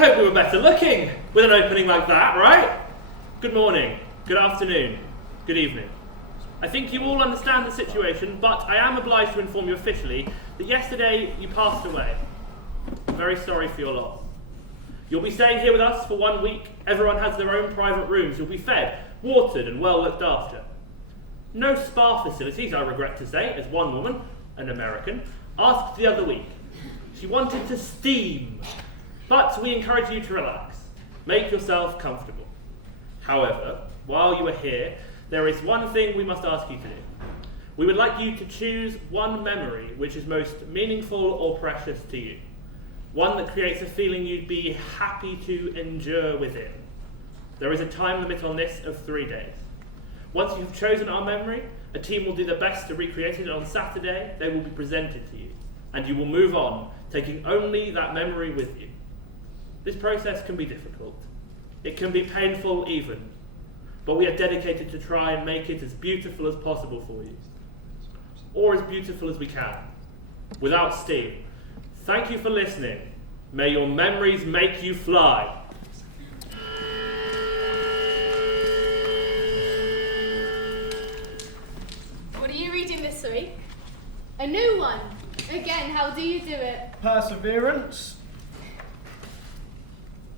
hope we were better looking with an opening like that, right? Good morning, good afternoon, good evening. I think you all understand the situation, but I am obliged to inform you officially that yesterday you passed away. I'm very sorry for your loss. You'll be staying here with us for 1 week. Everyone has their own private rooms. You'll be fed, watered, and well looked after. No spa facilities, I regret to say, as one woman, an American, asked the other week. She wanted to steam, but we encourage you to relax. Make yourself comfortable. However, while you are here, there is one thing we must ask you to do. We would like you to choose one memory which is most meaningful or precious to you. One that creates a feeling you'd be happy to endure within. There is a time limit on this of 3 days. Once you've chosen our memory, a team will do their best to recreate it on Saturday. They will be presented to you, and you will move on, taking only that memory with you. This process can be difficult. It can be painful even, but we are dedicated to try and make it as beautiful as possible for you, or as beautiful as we can, without steam. Thank you for listening. May your memories make you fly. What are you reading this week? A new one. Again, how do you do it? Perseverance.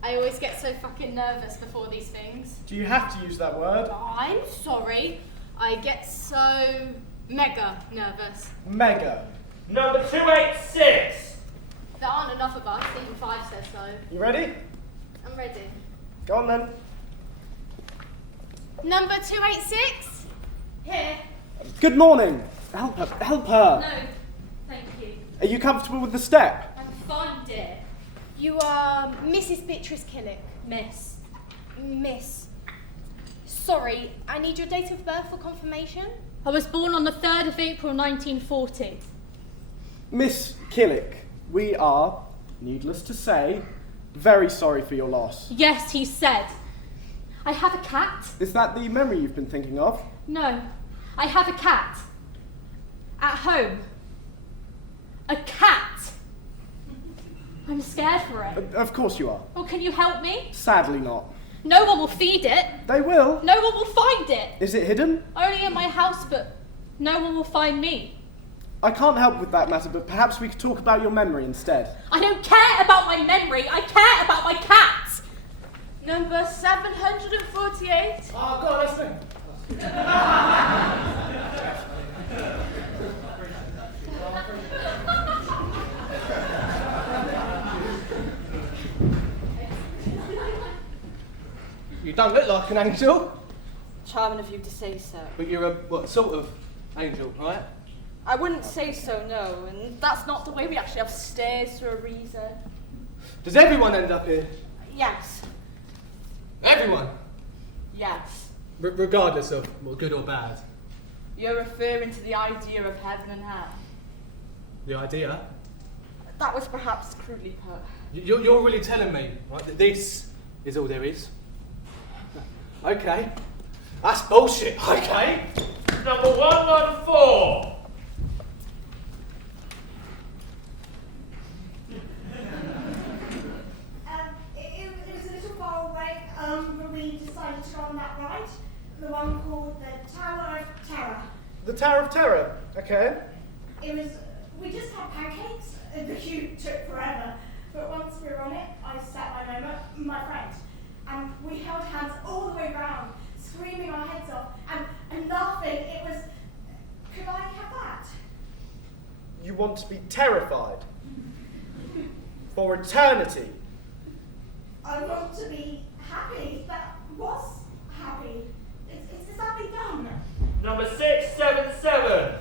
I always get so fucking nervous before these things. Do you have to use that word? I'm sorry. I get so mega nervous. Mega. Number 286. There aren't enough of us, even 5 says so. You ready? I'm ready. Go on then. Number 286? Here. Good morning. Help her. Help her. No, thank you. Are you comfortable with the step? I'm fine, dear. You are Mrs. Beatrice Killick. Miss. Sorry, I need your date of birth for confirmation. I was born on the 3rd of April 1940. Miss Killick, we are, needless to say, very sorry for your loss. Yes, he said. I have a cat. Is that the memory you've been thinking of? No, I have a cat. At home. A cat. I'm scared for it. Of course you are. Well, can you help me? Sadly not. No one will feed it. They will. No one will find it. Is it hidden? Only in my house, but no one will find me. I can't help with that matter, but perhaps we could talk about your memory instead. I don't care about my memory. I care about my cat. Number 748. Oh, God, that's the... You don't look like an angel. Charming of you to say so. But you're a, what, sort of angel, right? I wouldn't say so, no, and that's not the way we actually have stairs for a reason. Does everyone end up here? Yes. Everyone? Yes. Regardless of well, good or bad? You're referring to the idea of heaven and hell. The idea? That was perhaps crudely put. You're really telling me, right, that this is all there is? Okay. That's bullshit, okay? Number 114. It was a little far away, but we decided to go on that ride. The one called the Tower of Terror. The Tower of Terror, okay. We just had pancakes. The queue took forever. But once we were on it, I sat by my friend. And we held hands all the way round, screaming our heads off and laughing. It was... Could I have that? You want to be terrified? For eternity? I want to be happy. That was happy. Is that be done? Number 677.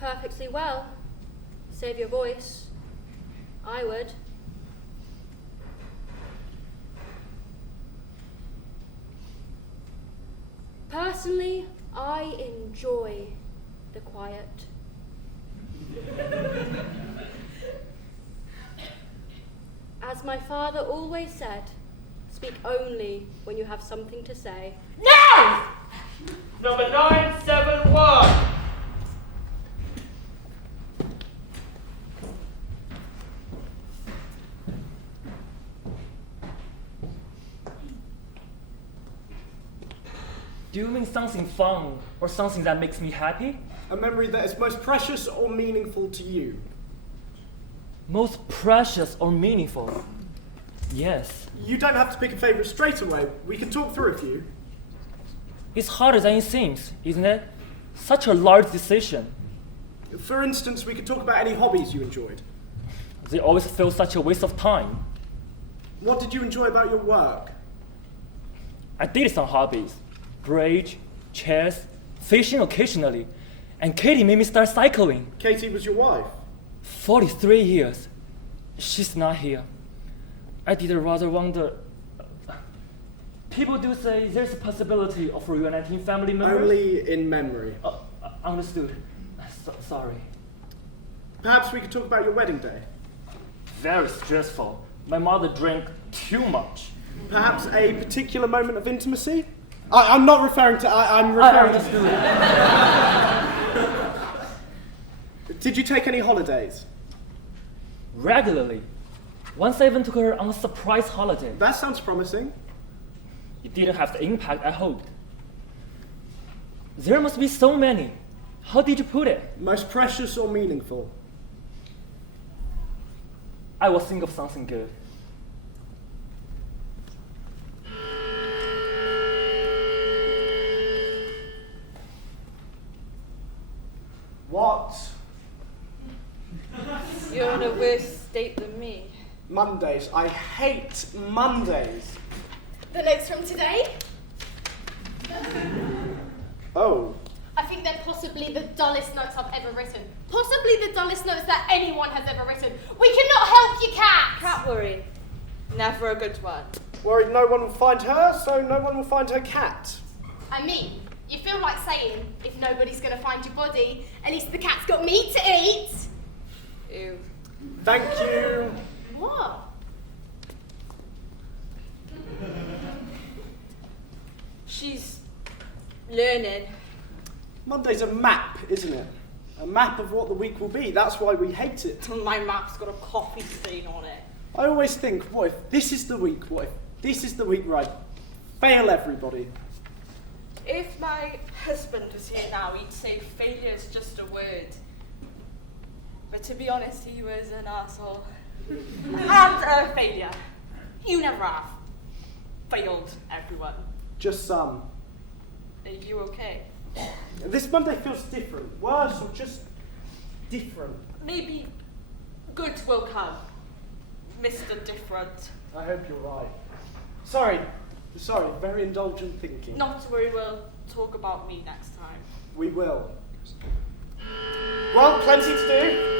Perfectly well. Save your voice. I would. Personally, I enjoy the quiet. As my father always said, speak only when you have something to say. No! Number 971. Do you mean something fun or something that makes me happy? A memory that is most precious or meaningful to you. Most precious or meaningful? Yes. You don't have to pick a favourite straight away. We can talk through a few. It's harder than it seems, isn't it? Such a large decision. For instance, we could talk about any hobbies you enjoyed. They always feel such a waste of time. What did you enjoy about your work? I did some hobbies. Bridge, chess, fishing occasionally. And Katie made me start cycling. Katie was your wife. 43 years. She's not here. I did rather wonder. People do say there's a possibility of reuniting family members. Only in memory. Understood. Sorry. Perhaps we could talk about your wedding day. Very stressful. My mother drank too much. Perhaps a particular moment of intimacy? I'm not referring to. I'm referring to. Did you take any holidays? Regularly. Once I even took her on a surprise holiday. That sounds promising. It didn't have the impact I hoped. There must be so many. How did you put it? Most precious or meaningful? I will think of something good. What? You're in a worse state than me. Mondays. I hate Mondays. The notes from today? Oh. I think they're possibly the dullest notes I've ever written. Possibly the dullest notes that anyone has ever written. We cannot help you, cat! Cat worry. Never a good one. Worried no one will find her, so no one will find her cat. I mean, you feel like saying, if nobody's going to find your body, at least the cat's got meat to eat. Ew. Thank you. What? She's learning. Monday's a map, isn't it? A map of what the week will be. That's why we hate it. My map's got a coffee stain on it. I always think, what if this is the week? What if this is the week where I fail everybody? If my husband was here now, he'd say failure is just a word. But to be honest, he was an arsehole. And a failure. You never have failed everyone. Just some. Are you okay? This Monday feels different. Worse or just different? Maybe good will come, Mr. Different. I hope you're right. Sorry, very indulgent thinking. Not to worry, we'll talk about me next time. We will. Well, plenty to do.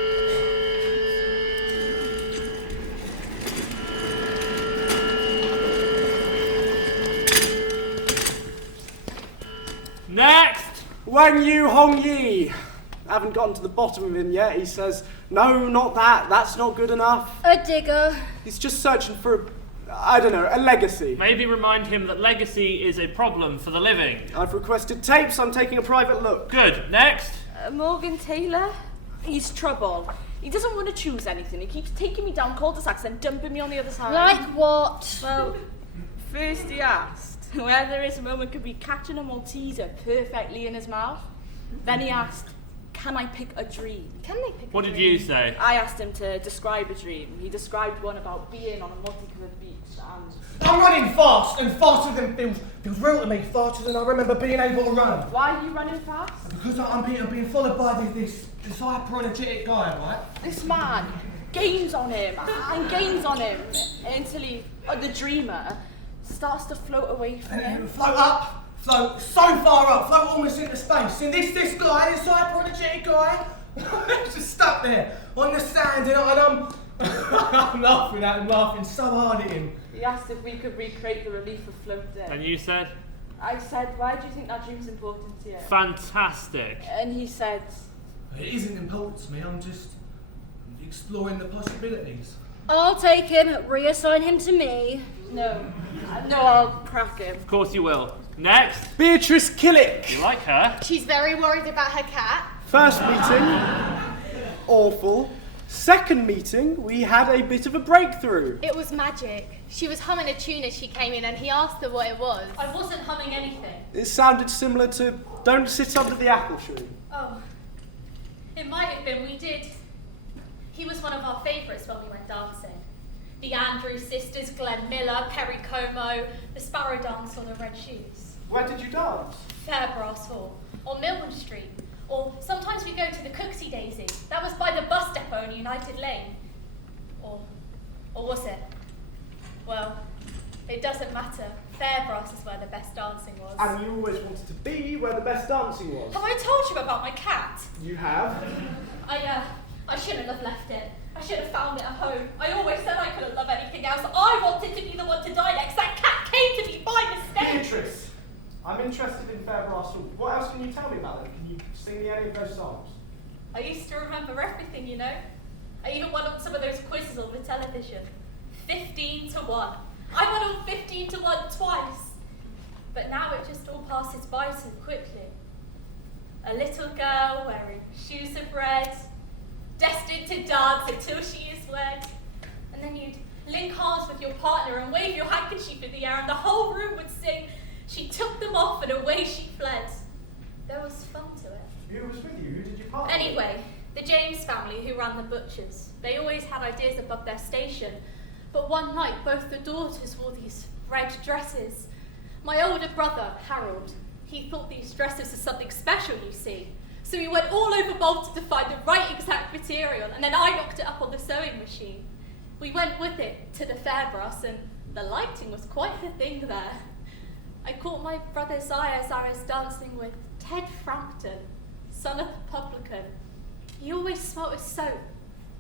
Next! Wang Yu Hong Yi. I haven't gotten to the bottom of him yet. He says, no, not that. That's not good enough. A digger. He's just searching for, a legacy. Maybe remind him that legacy is a problem for the living. I've requested tapes. I'm taking a private look. Good. Next. Morgan Taylor? He's trouble. He doesn't want to choose anything. He keeps taking me down cul-de-sacs and dumping me on the other side. Like what? Well, first he asked whether his moment could be catching a Malteser perfectly in his mouth. Then he asked, can I pick a dream? Can they pick What did you say? I asked him to describe a dream. He described one about being on a multicoloured beach and... I'm running fast, and faster than feels real to me, faster than I remember being able to run. Why are you running fast? Because I'm being followed by this hyper-energetic guy, right? This man gains on him and gains on him until he, the dreamer, starts to float away from him. Float up, float so far up, float almost into space. And this guy, this hyper-energetic guy, he's just stuck there on the sand, and I'm laughing at him, laughing so hard at him. He asked if we could recreate the relief of floating. And you said? I said, why do you think that dream's important to you? Fantastic. And he said, It isn't important to me, I'm just exploring the possibilities. I'll take him, reassign him to me. no, I'll crack him. Of course you will. Next. Beatrice Killick. You like her? She's very worried about her cat. First meeting, awful. Second meeting, we had a bit of a breakthrough. It was magic. She was humming a tune as she came in and he asked her what it was. I wasn't humming anything. It sounded similar to Don't Sit Under the Apple Tree. Oh, it might have been. We did. He was one of our favourites when we went dancing. The Andrews sisters, Glenn Miller, Perry Como, the Sparrow Dance or the Red Shoes. Where did you dance? Fairbrass Hall, or Millwall Street, or sometimes we go to the Cooksey Daisy. That was by the bus depot on United Lane. Or was it? Well, it doesn't matter. Fairbrass is where the best dancing was. And you always wanted to be where the best dancing was. Have I told you about my cat? You have. I shouldn't have left it. I should have found it at home. I always said I couldn't love anything else. I wanted to be the one to die next. That cat came to me by mistake. Beatrice, I'm interested in Fairbrass Hall. What else can you tell me about it? Can you sing me any of those songs? I used to remember everything, you know. I even went on some of those quizzes on the television. 15 to 1. I went on 15 to 1 twice. But now it just all passes by so quickly. A little girl wearing shoes of red, destined to dance until she is wed. And then you'd link arms with your partner and wave your handkerchief in the air and the whole room would sing. She took them off and away she fled. There was fun to it. Who was with you? Who did you partner with? Anyway, the James family who ran the butchers, they always had ideas above their station. But one night, both the daughters wore these red dresses. My older brother, Harold, he thought these dresses were something special, you see. So he went all over Bolton to find the right exact material, and then I knocked it up on the sewing machine. We went with it to the Fairbrass, and the lighting was quite the thing there. I caught my brother's eye as I was dancing with Ted Frampton, son of a publican. He always smelt of soap.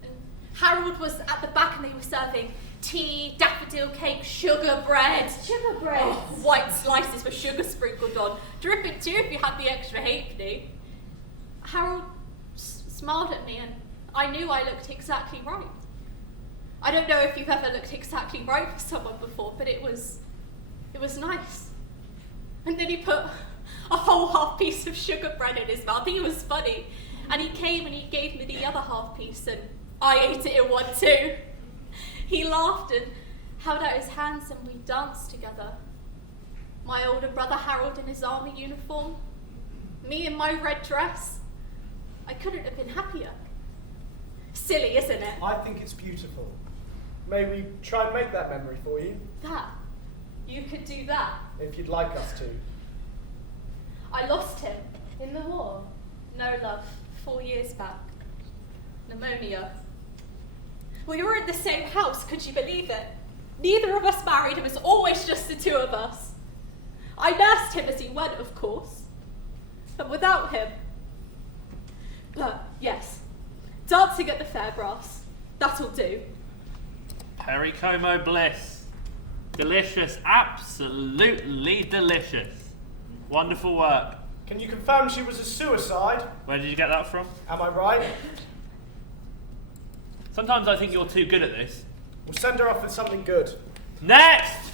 And Harold was at the back and they were serving tea, daffodil cake, sugar bread. Sugar bread? Oh, white slices with sugar sprinkled on. Dripping too if you had the extra halfpenny. Harold smiled at me and I knew I looked exactly right. I don't know if you've ever looked exactly right for someone before, but it was nice. And then he put a whole half piece of sugar bread in his mouth. He was funny. And he came and he gave me the other half piece and I ate it in one too. He laughed and held out his hands and we danced together. My older brother Harold in his army uniform, me in my red dress. I couldn't have been happier. Silly, isn't it? I think it's beautiful. May we try and make that memory for you? That? You could do that? If you'd like us to. I lost him in the war. No, love. 4 years back. Pneumonia. We were in the same house, could you believe it? Neither of us married, it was always just the two of us. I nursed him as he went, of course. And without him. But, yes, dancing at the Fairbrass. That'll do. Perry Como Bliss. Delicious, absolutely delicious. Wonderful work. Can you confirm she was a suicide? Where did you get that from? Am I right? Sometimes I think you're too good at this. We'll send her off with something good. Next!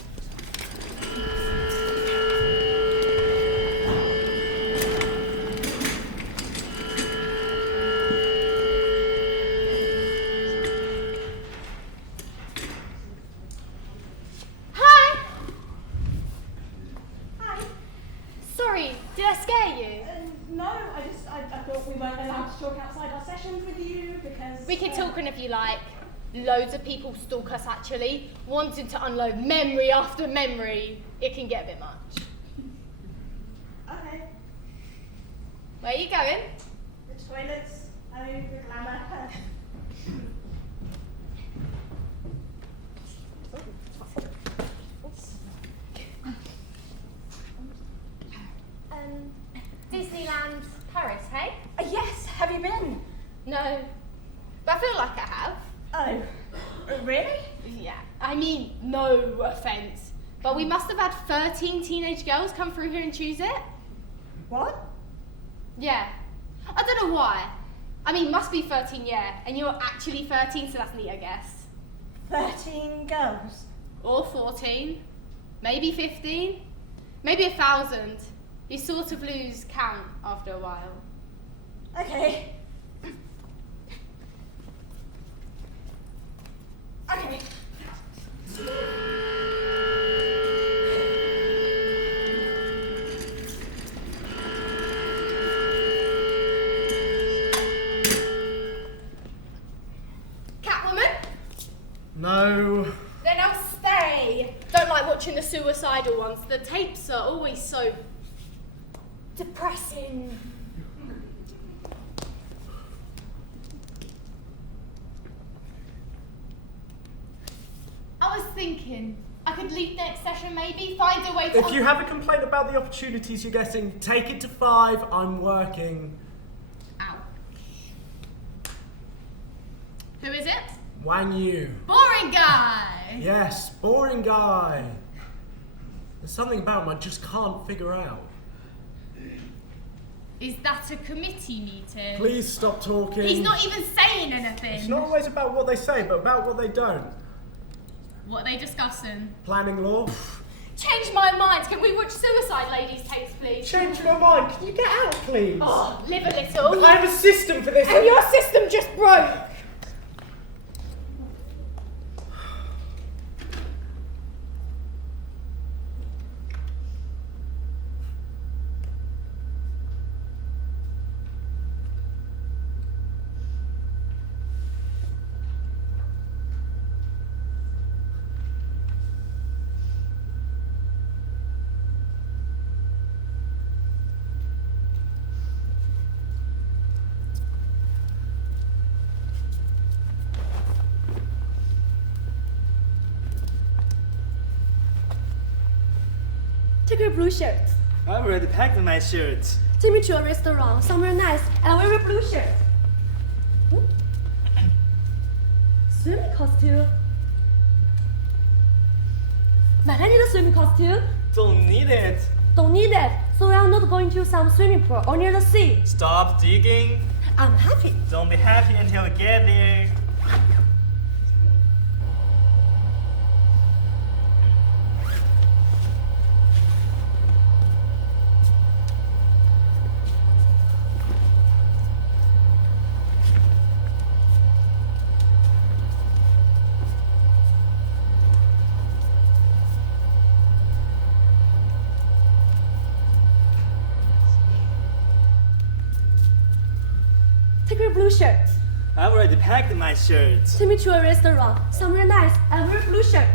Hi! Hi. Sorry, did I scare you? No, I thought we weren't allowed to talk outside our sessions with you because... We can talk whenever you like. Loads of people stalk us actually, wanting to unload memory after memory. It can get a bit much. Okay. Where are you going? The toilets, the glamour. Disneyland Paris, hey? Yes, have you been? No, but I feel like I have. Oh, really? Yeah, I mean, no offence. But we must have had 13 teenage girls come through here and choose it. What? Yeah. I don't know why. I mean, must be 13, yeah. And you're actually 13, so that's neat, I guess. 13 girls. Or 14. Maybe 15. Maybe 1,000. You sort of lose count after a while. Okay. Okay. Catwoman? No. Then I'll stay. Don't like watching the suicidal ones. The tapes are always so depressing. I was thinking I could leave next session maybe, find a way to... If you have a complaint about the opportunities you're getting, take it to 5. I'm working. Ouch. Who is it? Wang Yu. Boring guy! Yes, boring guy. There's something about him I just can't figure out. Is that a committee meeting? Please stop talking. He's not even saying anything. It's not always about what they say, but about what they don't. What are they discussing? Planning law. Change my mind. Can we watch Suicide Ladies tapes, please? Change my mind. Can you get out, please? Oh, live a little. I have a system for this. And your system just broke. Take your blue shirt. I already packed my shirt. Take me to a restaurant, somewhere nice, and I'll wear your blue shirt. Swimming costume. But I need a swimming costume. Don't need it. Don't need it. So we are not going to some swimming pool or near the sea. Stop digging. I'm happy. Don't be happy until we get there. Take your blue shirt. I already packed my shirt. Take me to a restaurant, somewhere nice, and I'll wear your blue shirt.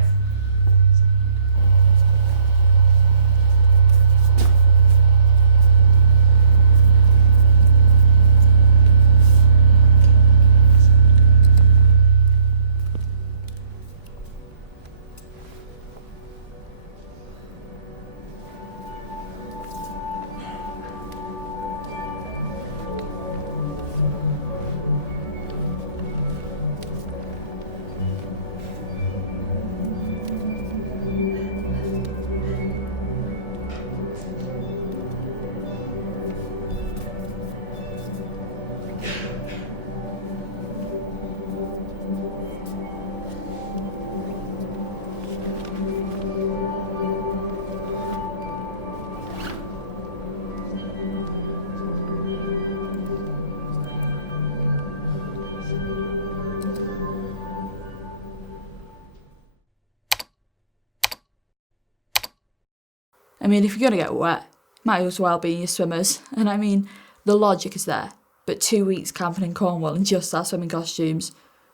I mean, if you're going to get wet, might as well be in your swimmers. And I mean, the logic is there. But 2 weeks camping in Cornwall in just our swimming costumes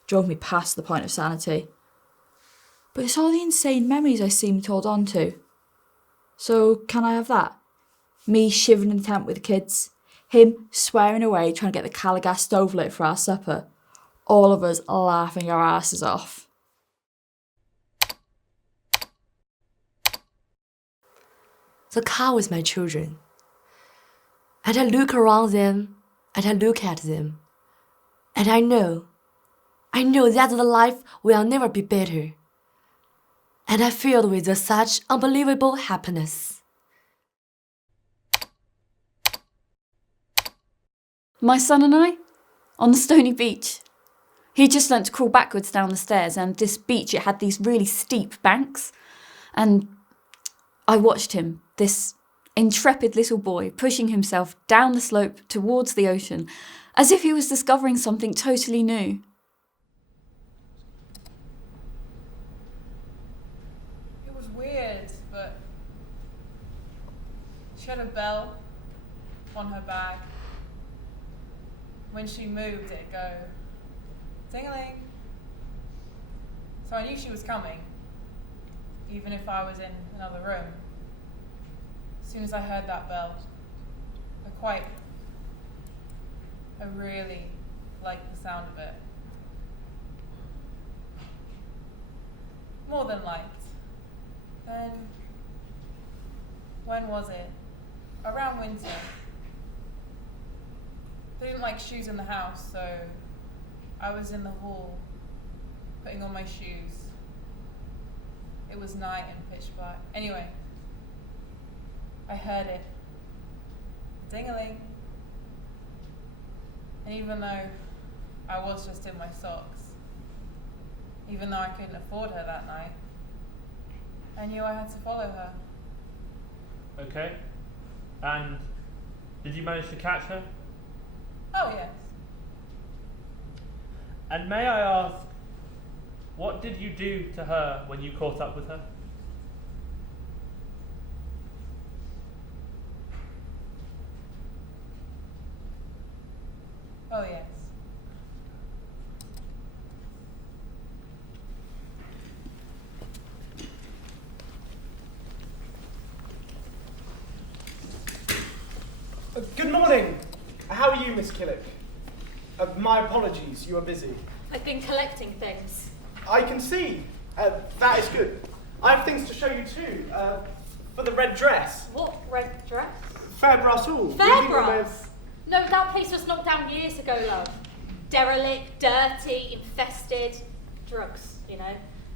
drove me past the point of sanity. But it's all the insane memories I seem to hold on to. So can I have that? Me shivering in the tent with the kids. Him swearing away trying to get the Calagas stove lit for our supper. All of us laughing our asses off. The car with my children. And I look around them, and I look at them. And I know that the life will never be better. and I filled with such unbelievable happiness. My son and I, on the stony beach. He just learnt to crawl backwards down the stairs, and this beach, it had these really steep banks. And I watched him, this intrepid little boy, pushing himself down the slope towards the ocean, as if he was discovering something totally new. It was weird, but she had a bell on her bag. When she moved, it'd go ding-a-ling. So I knew she was coming, even if I was in another room. As soon as I heard that bell, I really liked the sound of it. More than liked. Then, when was it? Around winter. They didn't like shoes in the house, so I was in the hall putting on my shoes. It was night and pitch black. Anyway, I heard it. Ding-a-ling. And even though I was just in my socks, even though I couldn't afford her that night, I knew I had to follow her. Okay. And did you manage to catch her? Oh, yes. And may I ask, what did you do to her when you caught up with her? Oh, yes. Good morning. How are you, Miss Killick? My apologies, you are busy. I've been collecting things. I can see. That is good. I have things to show you too. For the red dress. What red dress? Fairbrass Hall. Fairbrass? No, that place was knocked down years ago, love. Derelict, dirty, infested. Drugs, you know.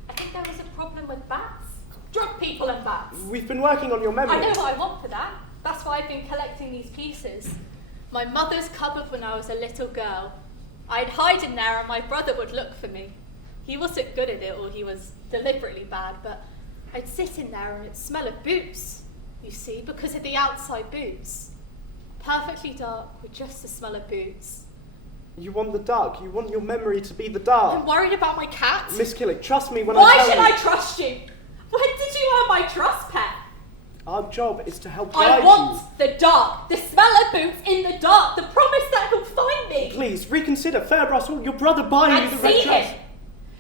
I think there was a problem with bats. Drug people and bats. We've been working on your memory. I know what I want for that. That's why I've been collecting these pieces. My mother's cupboard when I was a little girl. I'd hide in there and my brother would look for me. He wasn't good at it, or he was deliberately bad, but I'd sit in there and it'd smell of boots, you see, because of the outside boots. Perfectly dark with just the smell of boots. You want the dark. You want your memory to be the dark. I'm worried about my cat. Miss Killick, trust me when Why I tell you. should I trust you? When did you earn my trust, pet? Our job is to help guide I want the dark. The smell of boots in the dark. The promise that he'll find me. Please, reconsider. Fairbrass Hall, your brother buying you the red dress.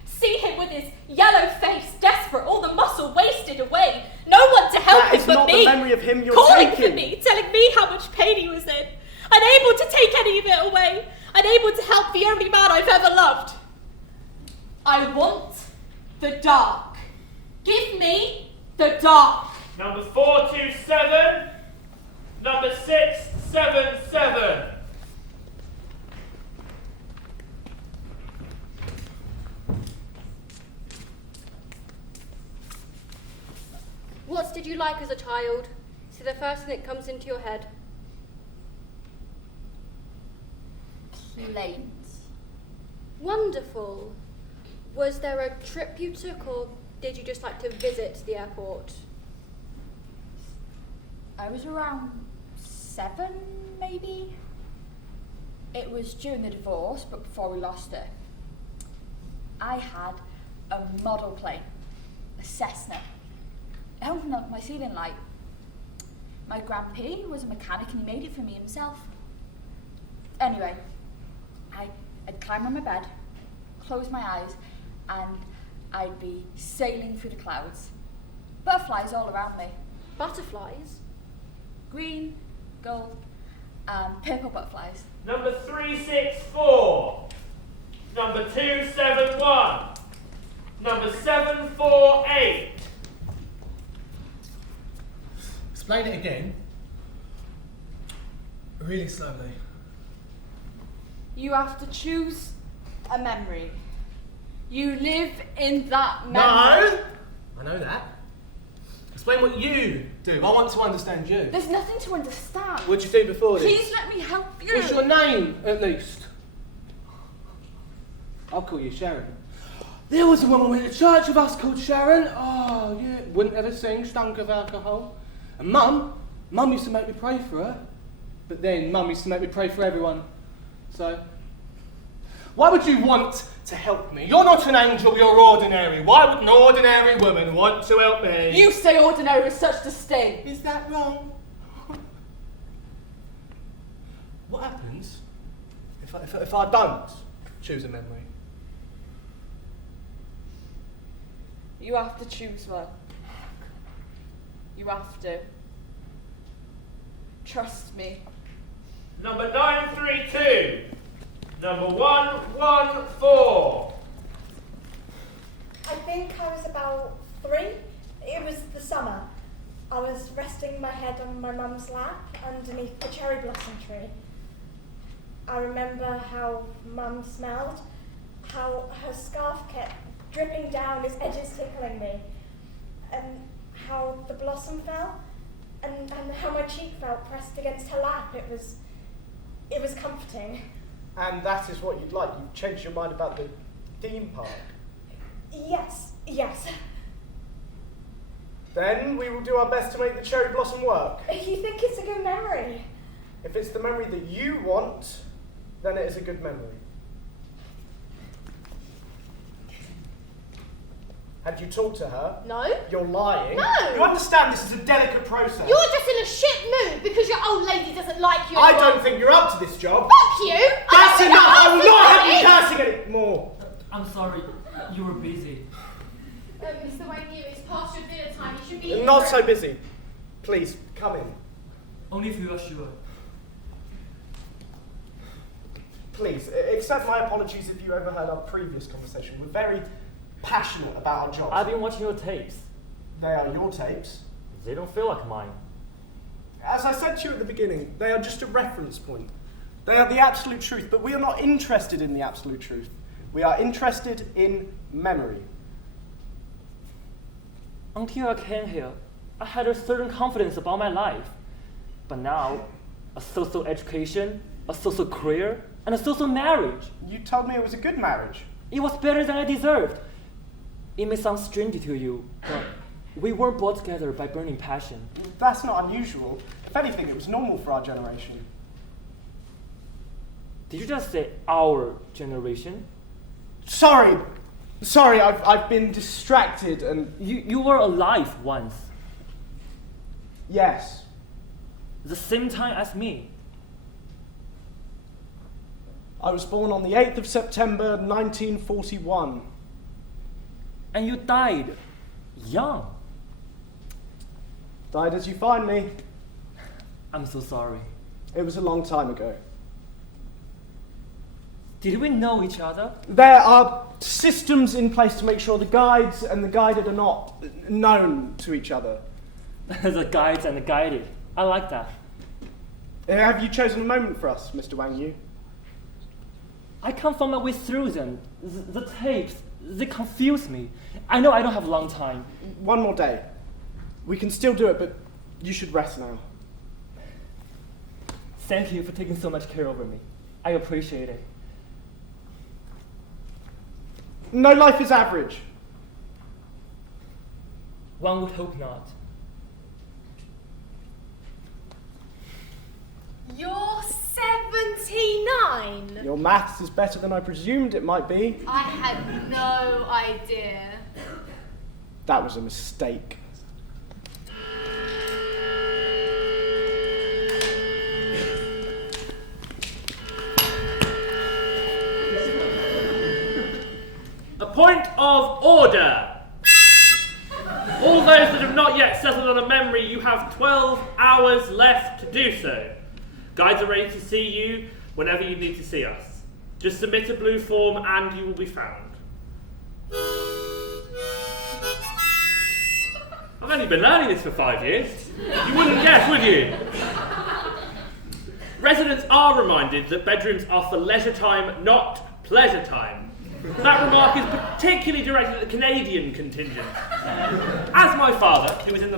See him with his yellow face, desperate, all the muscle wasted away. No one to help him but me. That is not the memory of him you're calling taking. for me, telling me how much pain he was in. Unable to take any of it away. Unable to help the only man I've ever loved. I want the dark. Give me the dark. Number 427, number 677. What did you like as a child? See the first thing that comes into your head. Planes. Wonderful. Was there a trip you took, or did you just like to visit the airport? I was around 7, maybe. It was during the divorce, but before we lost it. I had a model plane, a Cessna. It opened up my ceiling light. My grandpa was a mechanic and he made it for me himself. Anyway, I'd climb on my bed, close my eyes, and I'd be sailing through the clouds. Butterflies all around me. Butterflies? Green, gold, and purple butterflies. Number 364, number 271, number 748. Explain it again. Really slowly. You have to choose a memory. You live in that memory. No! I know that. Explain what you do. I want to understand you. There's nothing to understand. What'd you do before this? Please let me help you. What's your name, at least? I'll call you Sharon. There was a woman went to church with us called Sharon. Oh, yeah. Wouldn't ever sing, stunk of alcohol. And Mum used to make me pray for her. But then Mum used to make me pray for everyone. So, why would you want to help me? You're not an angel, you're ordinary. Why would an ordinary woman want to help me? You say ordinary with such disdain. Is that wrong? What happens if I don't choose a memory? You have to choose one. You have to. Trust me. Number 932. Number 114. I think I was about 3. It was the summer. I was resting my head on my mum's lap underneath the cherry blossom tree. I remember how Mum smelled, how her scarf kept dripping down, its edges tickling me, and how the blossom fell, and how my cheek felt pressed against her lap. It was comforting. And that is what you'd like. You've changed your mind about the theme park. Yes. Then we will do our best to make the cherry blossom work. You think it's a good memory? If it's the memory that you want, then it is a good memory. Have you talked to her? No. You're lying. No. You understand this is a delicate process. You're just in a shit mood because your old lady doesn't like you I anymore. don't think you're up to this job. Fuck you! That's enough! I will not have you cursing anymore. I'm sorry, you were busy. Mr. Wang Yu, it's past your dinner time. You should be Not so busy. Please, come in. Only if you are sure. Please, accept my apologies if you overheard our previous conversation. We're very passionate about our jobs. I've been watching your tapes. They are your tapes. They don't feel like mine. As I said to you at the beginning, they are just a reference point. They are the absolute truth, but we are not interested in the absolute truth. We are interested in memory. Until I came here, I had a certain confidence about my life. But now, a social education, a social career, and a social marriage. You told me it was a good marriage. It was better than I deserved. It may sound strange to you, but we weren't brought together by burning passion. That's not unusual. If anything, it was normal for our generation. Did you just say our generation? Sorry, I've been distracted and... You were alive once. Yes. The same time as me. I was born on the 8th of September, 1941. And you died young. Died as you find me. I'm so sorry. It was a long time ago. Did we know each other? There are systems in place to make sure the guides and the guided are not known to each other. The guides and the guided. I like that. Have you chosen a moment for us, Mr. Wang Yu? I can't find my way through them. The tapes, they confuse me. I know I don't have a long time. One more day. We can still do it, but you should rest now. Thank you for taking so much care over me. I appreciate it. No life is average. One would hope not. You're 79? Your maths is better than I presumed it might be. I had no idea. That was a mistake. A point of order. All those that have not yet settled on a memory, you have 12 hours left to do so. Guides are ready to see you whenever you need to see us. Just submit a blue form and you will be found. I've only been learning this for 5 years. You wouldn't guess, would you? Residents are reminded that bedrooms are for leisure time, not pleasure time. That remark is particularly directed at the Canadian contingent. As my father, who was in the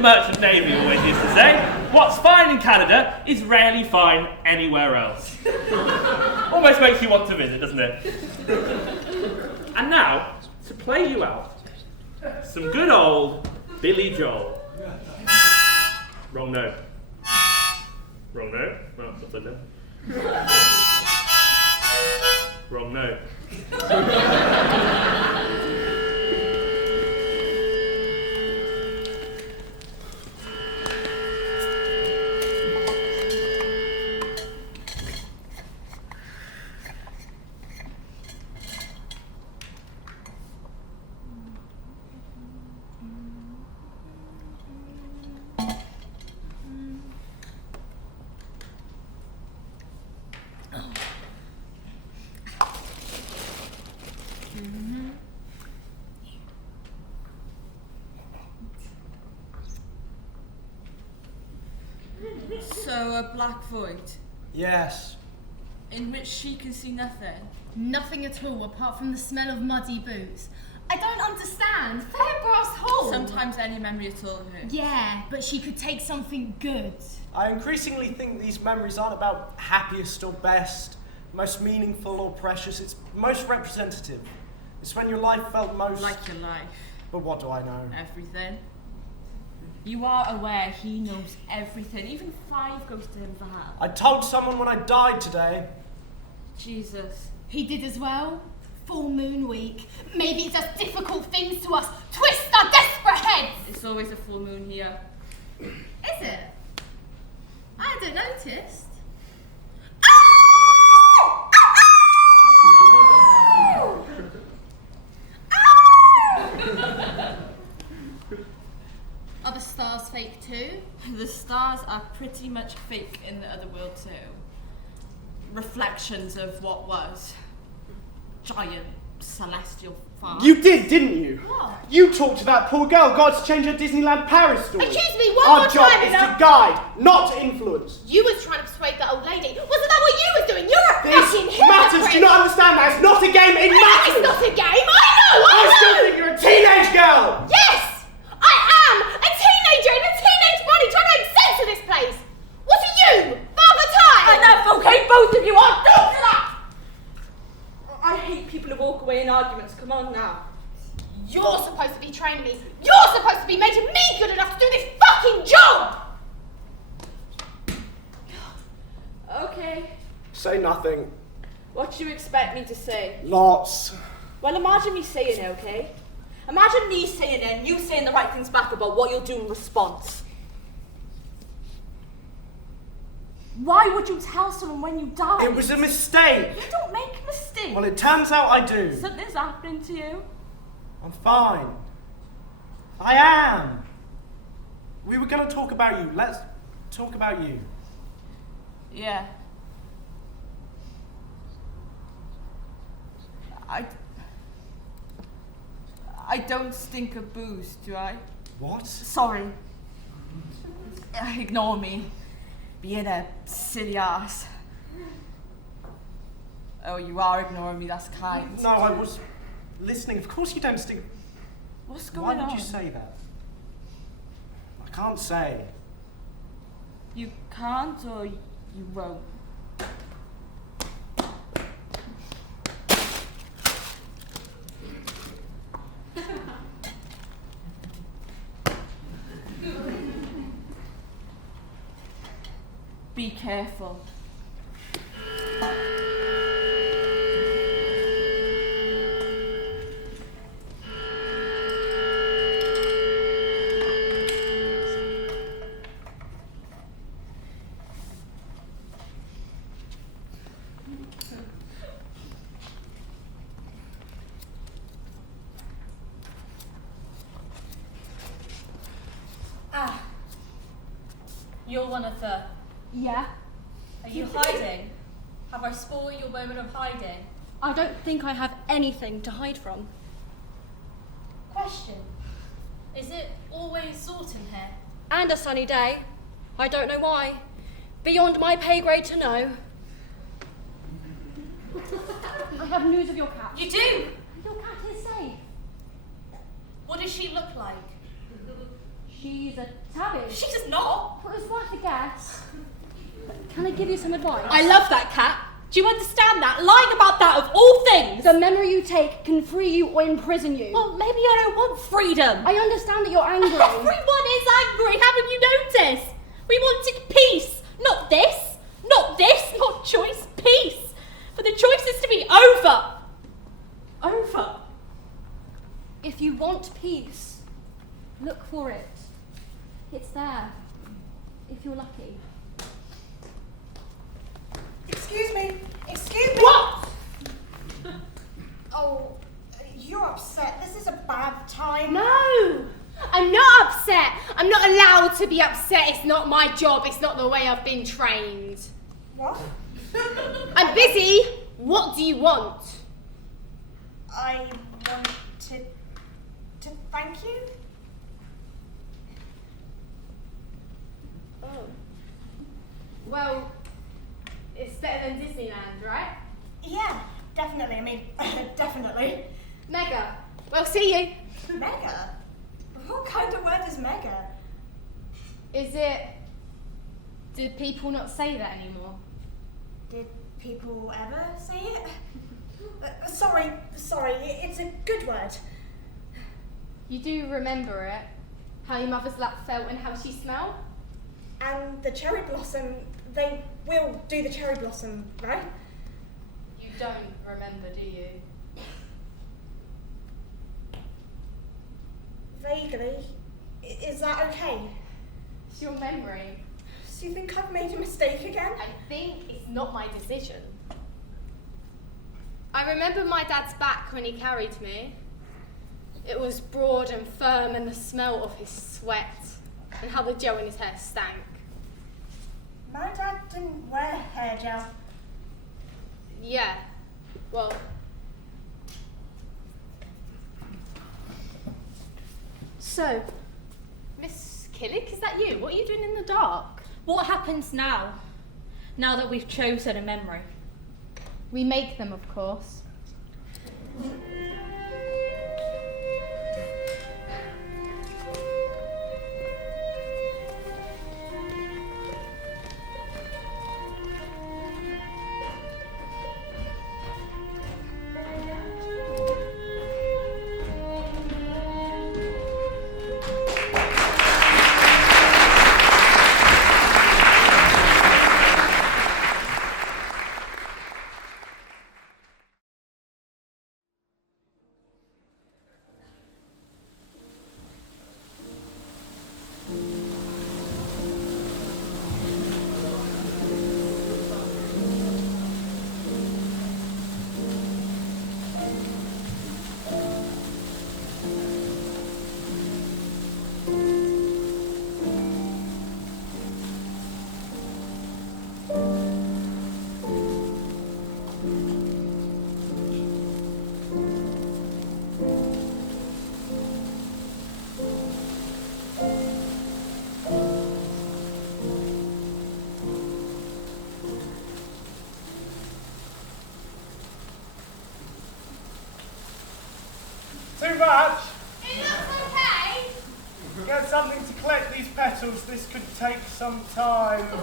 merchant navy always used to say, what's fine in Canada is rarely fine anywhere else. Almost makes you want to visit, doesn't it? And now, to play you out, some good old Billy Joel. Wrong note. Wrong note. Well, what's that note? Wrong note. So a black void, Yes. in which she can see nothing. Nothing at all apart from the smell of muddy boots. I don't understand. Fair brass hole. Sometimes any memory at all hurts. Yeah, but she could take something good. I increasingly think these memories aren't about happiest or best, most meaningful or precious. It's most representative. It's when your life felt most... Like your life. But what do I know? Everything. You are aware he knows everything. Even 5 goes to him for help. I told someone when I died today. Jesus. He did as well. Full moon week. Maybe it does difficult things to us. Twist our desperate heads. It's always a full moon here. Is it? I hadn't noticed. Are the stars fake too? The stars are pretty much fake in the other world too. Reflections of what was. Giant celestial fire. You did, didn't you? What? You talked to that poor girl, got to change her Disneyland Paris story. Accuse me one Our more job time, is enough. to guide, not to influence. You was trying to persuade that old lady. Wasn't that what you was doing? You're a This fucking hypocrite. matters. Do you not understand that? It's not a game. It matters. It's not a game. I know. I still think you're a teenage girl. Yes, I am a teenager in a teenage body trying to make sense of this place. What are you, Father Time? Enough, okay, both of you. I'll do that. I hate people who walk away in arguments. Come on now. You're supposed to be training me. You're supposed to be making me good enough to do this fucking job. Okay. Say nothing. What do you expect me to say? Lots. Well, imagine me saying it, okay? Imagine me saying it and you saying the right things back about what you'll do in response. Why would you tell someone when you die? It was a mistake. You don't make mistakes. Well, it turns out I do. Something's happening to you. I'm fine. I am. We were going to talk about you. Let's talk about you. Yeah. I don't stink of booze, do I? What? Sorry. Ignore me. Being a silly ass. Oh, you are ignoring me, that's kind. No, I was listening. Of course you don't stink. What's going on? Why would you say that? I can't say. You can't or you won't? Be careful. You're one of the... Yeah. Are you hiding? Have I spoiled your moment of hiding? I don't think I have anything to hide from. Question. Is it always salt in here? And a sunny day. I don't know why. beyond my pay grade to know. I have news of your cat. You do? Your cat is safe. What does she look like? She's a tabby. She does not. Well, it's worth a guess. Can I give you some advice? I love that cat. Do you understand that? Lying about that of all things. The memory you take can free you or imprison you. Well, maybe I don't want freedom. I understand that you're angry. Everyone is angry, haven't you noticed? We wanted peace. Not this, not choice, peace. For the choice is to be over. Over. If you want peace, look for it. It's there, if you're lucky. Excuse me. What? Oh, you're upset. This is a bad time. No! I'm not upset. I'm not allowed to be upset. It's not my job. It's not the way I've been trained. What? I'm busy. What do you want? I want to thank you. Oh. Well, it's better than Disneyland, right? Yeah, definitely. I mean, definitely. Mega. Well, see you. Mega? What kind of word is mega? Is it... Do people not say that anymore? Did people ever say it? Sorry, it's a good word. You do remember it? How your mother's lap felt and how she smelled? And the cherry blossom, they will do the cherry blossom, right? You don't remember, do you? Vaguely. Is that okay? It's your memory. Do you think I've made a mistake again? I think it's not my decision. I remember my dad's back when he carried me. It was broad and firm, and the smell of his sweat, and how the gel in his hair stank. My dad didn't wear hair gel. Yeah, well... So, Miss Killick, is that you? What are you doing in the dark? What happens now? Now that we've chosen a memory? We make them, of course. Too much? It looks okay. Get something to collect these petals. This could take some time. Can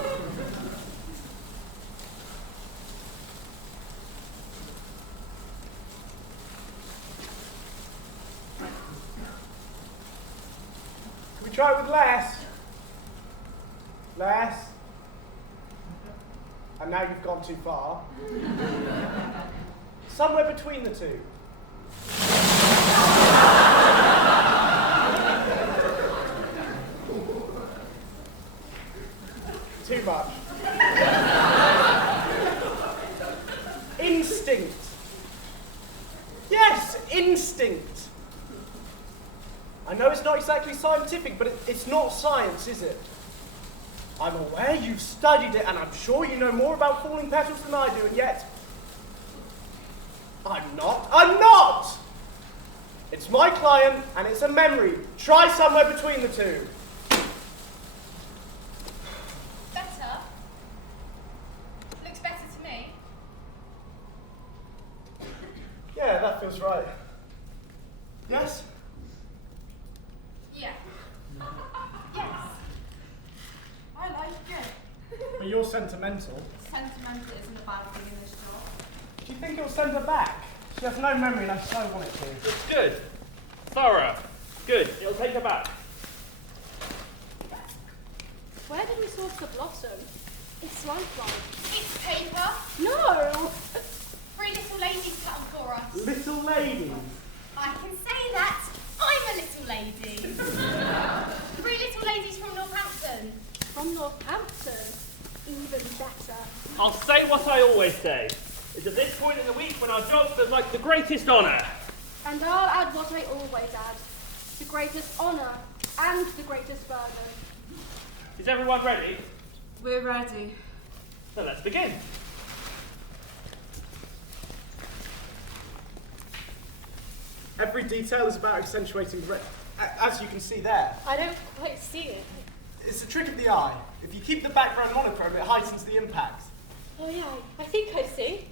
we try it with less? Less? And now you've gone too far. Somewhere between the two. Too much. Instinct. Yes, instinct. I know it's not exactly scientific, but it's not science, is it? I'm aware you've studied it, and I'm sure you know more about falling petals than I do, and yet... I'm not! It's my client, and it's a memory. Try somewhere between the two. Better? feels right. Yes? Yeah. Yes. I like it. But you're sentimental. Sentimental isn't a bad thing in this job. Do you think it'll send her back? She has no memory and I so want it to. It's good. Thorough. Good. It'll take her back. Where did we source the blossom? It's lifeline. It's paper. No! 3 little ladies cut 'em for us. Little ladies? I can say that. I'm a little lady. 3 little ladies from Northampton. From Northampton? Even better. I'll say what I always say. It's at this point in the week when our job feels like the greatest honour. And I'll add what I always add. The greatest honour and the greatest burden. Is everyone ready? We're ready. Then let's begin. Every detail is about accentuating as you can see there. I don't quite see it. It's a trick of the eye. If you keep the background monochrome, it heightens the impact. Oh yeah, I think I see.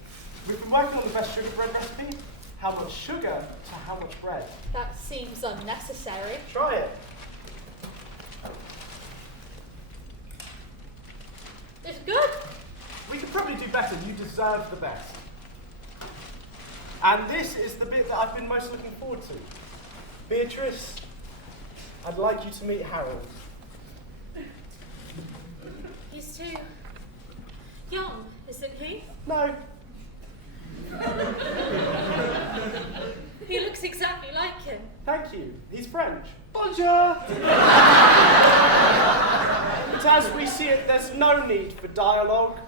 We've been working on the best sugar bread recipe. How much sugar to how much bread? That seems unnecessary. Try it. It's good. We could probably do better. You deserve the best. And this is the bit that I've been most looking forward to. Beatrice, I'd like you to meet Harold. He's too young, isn't he? No. He looks exactly like him. Thank you. He's French. Bonjour! But as we see it, there's no need for dialogue.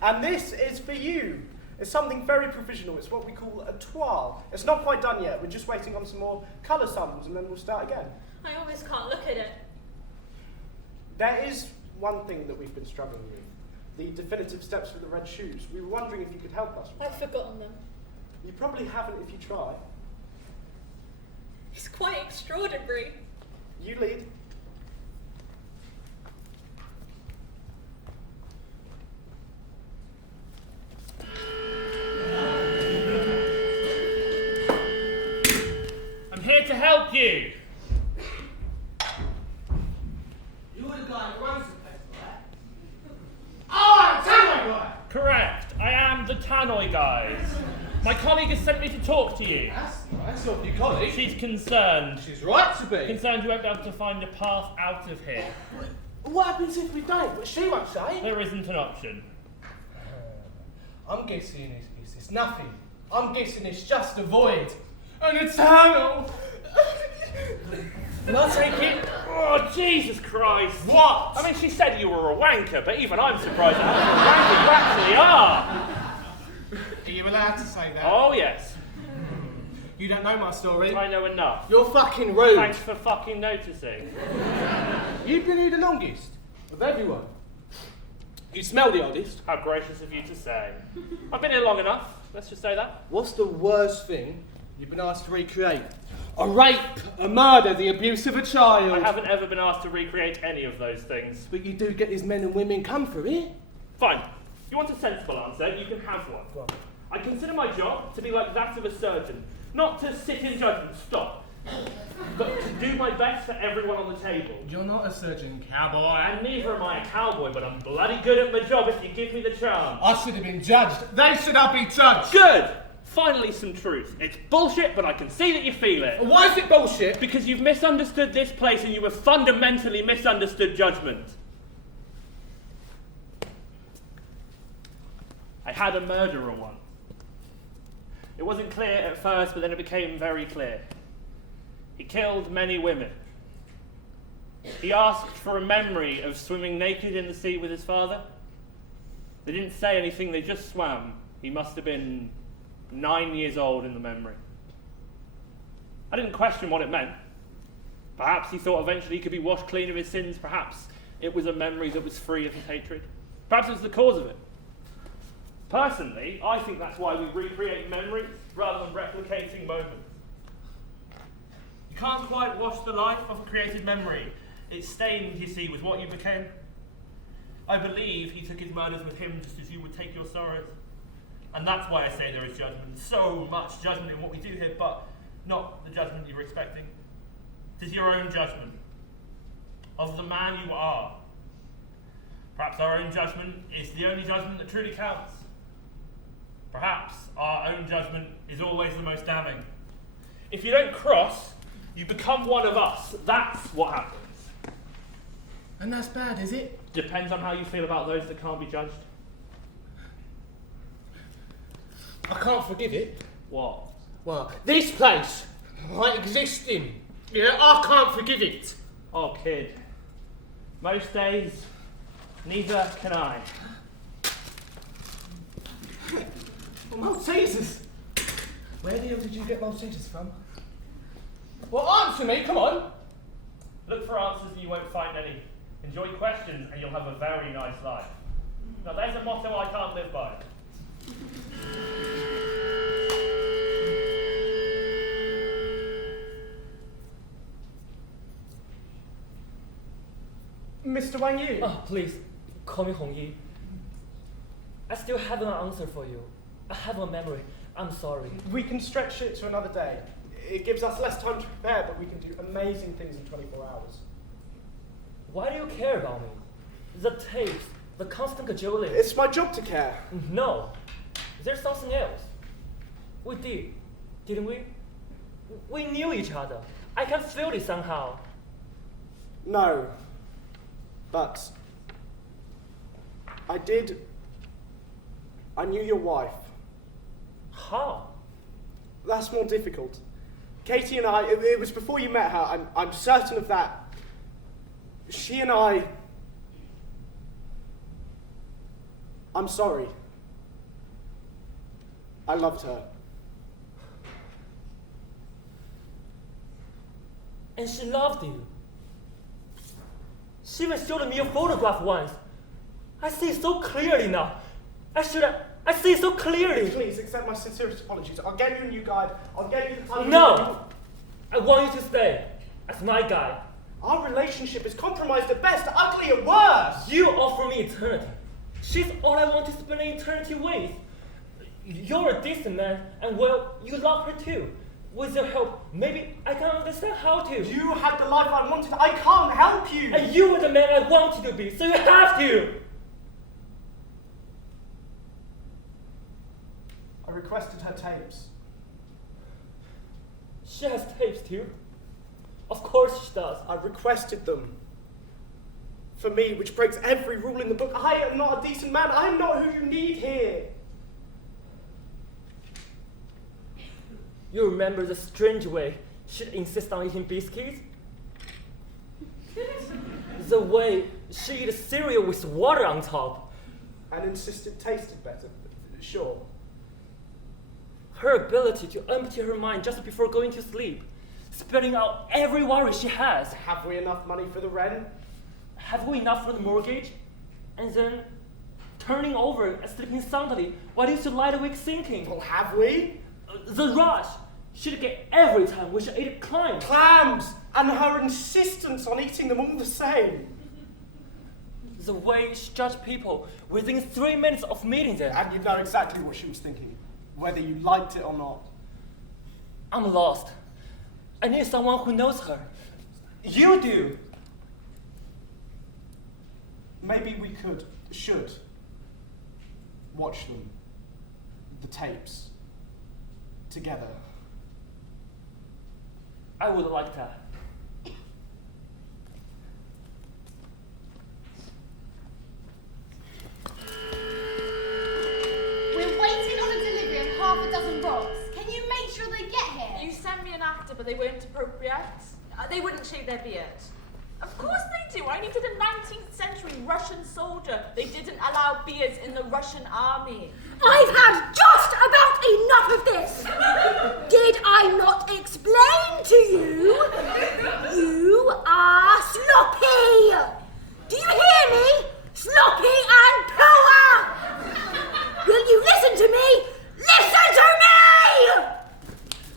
And this is for you. It's something very provisional. It's what we call a toile. It's not quite done yet. We're just waiting on some more colour samples and then we'll start again. I always can't look at it. There is one thing that we've been struggling with. The definitive steps for the red shoes. We were wondering if you could help us with I've forgotten them. You probably haven't if you try. It's quite extraordinary. You lead. I'm here to help you. You're the guy who runs the place, right? Oh, I'm Tannoy guy! Correct. I am the Tannoy guys. My colleague has sent me to talk to you. That's nice of your colleague. She's concerned. She's right to be. Concerned you won't be able to find a path out of here. What happens if we don't? But she won't say. There isn't an option. I'm guessing it's nothing. I'm guessing it's just a void. An eternal. And I'll take it. Oh, Jesus Christ. What? I mean, she said you were a wanker, but even I'm surprised at how much of a wanker you actually are. Are you allowed to say that? Oh, yes. You don't know my story. I know enough. You're fucking rude. Thanks for fucking noticing. You've been here the longest of everyone. You smell the oldest. How gracious of you to say. I've been here long enough. Let's just say that. What's the worst thing you've been asked to recreate? A rape, a murder, the abuse of a child. I haven't ever been asked to recreate any of those things. But you do get these men and women come for it. Fine. You want a sensible answer, you can have one. I consider my job to be like that of a surgeon. Not to sit in judgment, stop. But to do my best for everyone on the table. You're not a surgeon, cowboy. And neither am I a cowboy, but I'm bloody good at my job if you give me the chance. I should have been judged. They should have been judged. Good! Finally some truth. It's bullshit, but I can see that you feel it. Why is it bullshit? Because you've misunderstood this place and you have fundamentally misunderstood judgment. I had a murderer once. It wasn't clear at first, but then it became very clear. He killed many women. He asked for a memory of swimming naked in the sea with his father. They didn't say anything, they just swam. He must have been 9 years old in the memory. I didn't question what it meant. Perhaps he thought eventually he could be washed clean of his sins. Perhaps it was a memory that was free of his hatred. Perhaps it was the cause of it. Personally, I think that's why we recreate memories rather than replicating moments. You can't quite wash the life of a created memory. It's stained, you see, with what you became. I believe he took his murders with him just as you would take your sorrows. And that's why I say there is judgment, so much judgment in what we do here, but not the judgment you were expecting. It is your own judgment of the man you are. Perhaps our own judgment is the only judgment that truly counts. Perhaps our own judgment is always the most damning. If you don't cross, you become one of us. That's what happens. And that's bad, is it? Depends on how you feel about those that can't be judged. I can't forgive it. What? Well, this place, like existing. Yeah, I can't forgive it. Oh, kid. Most days, neither can I. Well, Maltesers! Where the hell did you get Maltesers from? Well, answer me, come on! Look for answers and you won't find any. Enjoy questions and you'll have a very nice life. Now there's a motto I can't live by. Mr. Wang Yu? Oh, please, call me Hong Yi. I still have an answer for you. I have a memory. I'm sorry. We can stretch it to another day. It gives us less time to prepare, but we can do amazing things in 24 hours. Why do you care about me? The tapes, the constant cajoling. It's my job to care. No, there's something else. We didn't we? We knew each other. I can feel it somehow. No, but I did. I knew your wife. How? That's more difficult. Katie and I, it was before you met her, I'm certain of that. She and I'm sorry. I loved her. And she loved you. She even showed me a photograph once. I see it so clearly now. I see it so clearly. Please accept my sincerest apologies. I'll get you a new guide. I'll get you the time. No! I want you to stay as my guide. Our relationship is compromised at best, ugly at worst. You offer me eternity. She's all I want to spend an eternity with. You're a decent man, and well, you love her too. With your help, maybe I can understand how to. You had the life I wanted. I can't help you. And you were the man I wanted to be, so you have to. I requested her tapes. She has tapes too. Of course she does. I requested them. For me, which breaks every rule in the book. I am not a decent man. I am not who you need here. You remember the strange way she'd insist on eating biscuits? The way she eat cereal with water on top. And insisted it tasted better. Sure. Her ability to empty her mind just before going to sleep, spitting out every worry she has. Have we enough money for the rent? Have we enough for the mortgage? And then turning over and sleeping soundly while you should lie awake thinking. Well, have we? The rush she'd get every time we should eat clams. Clams! And her insistence on eating them all the same. The way she judged people within 3 minutes of meeting them. And you know exactly what she was thinking, whether you liked it or not. I'm lost. I need someone who knows her. You do. Maybe we should watch them, the tapes, together. I would like that. We're waiting on a delivery of half a dozen rocks. Can you make sure they get here? You sent me an actor, but they weren't appropriate. They wouldn't shave their beard. Of course they do. I needed a 19th century Russian soldier. They didn't allow beards in the Russian army. I've had just about enough of this. Did I not explain to you? You are sloppy. Do you hear me? Sloppy and poor. Will you listen to me? Listen to me!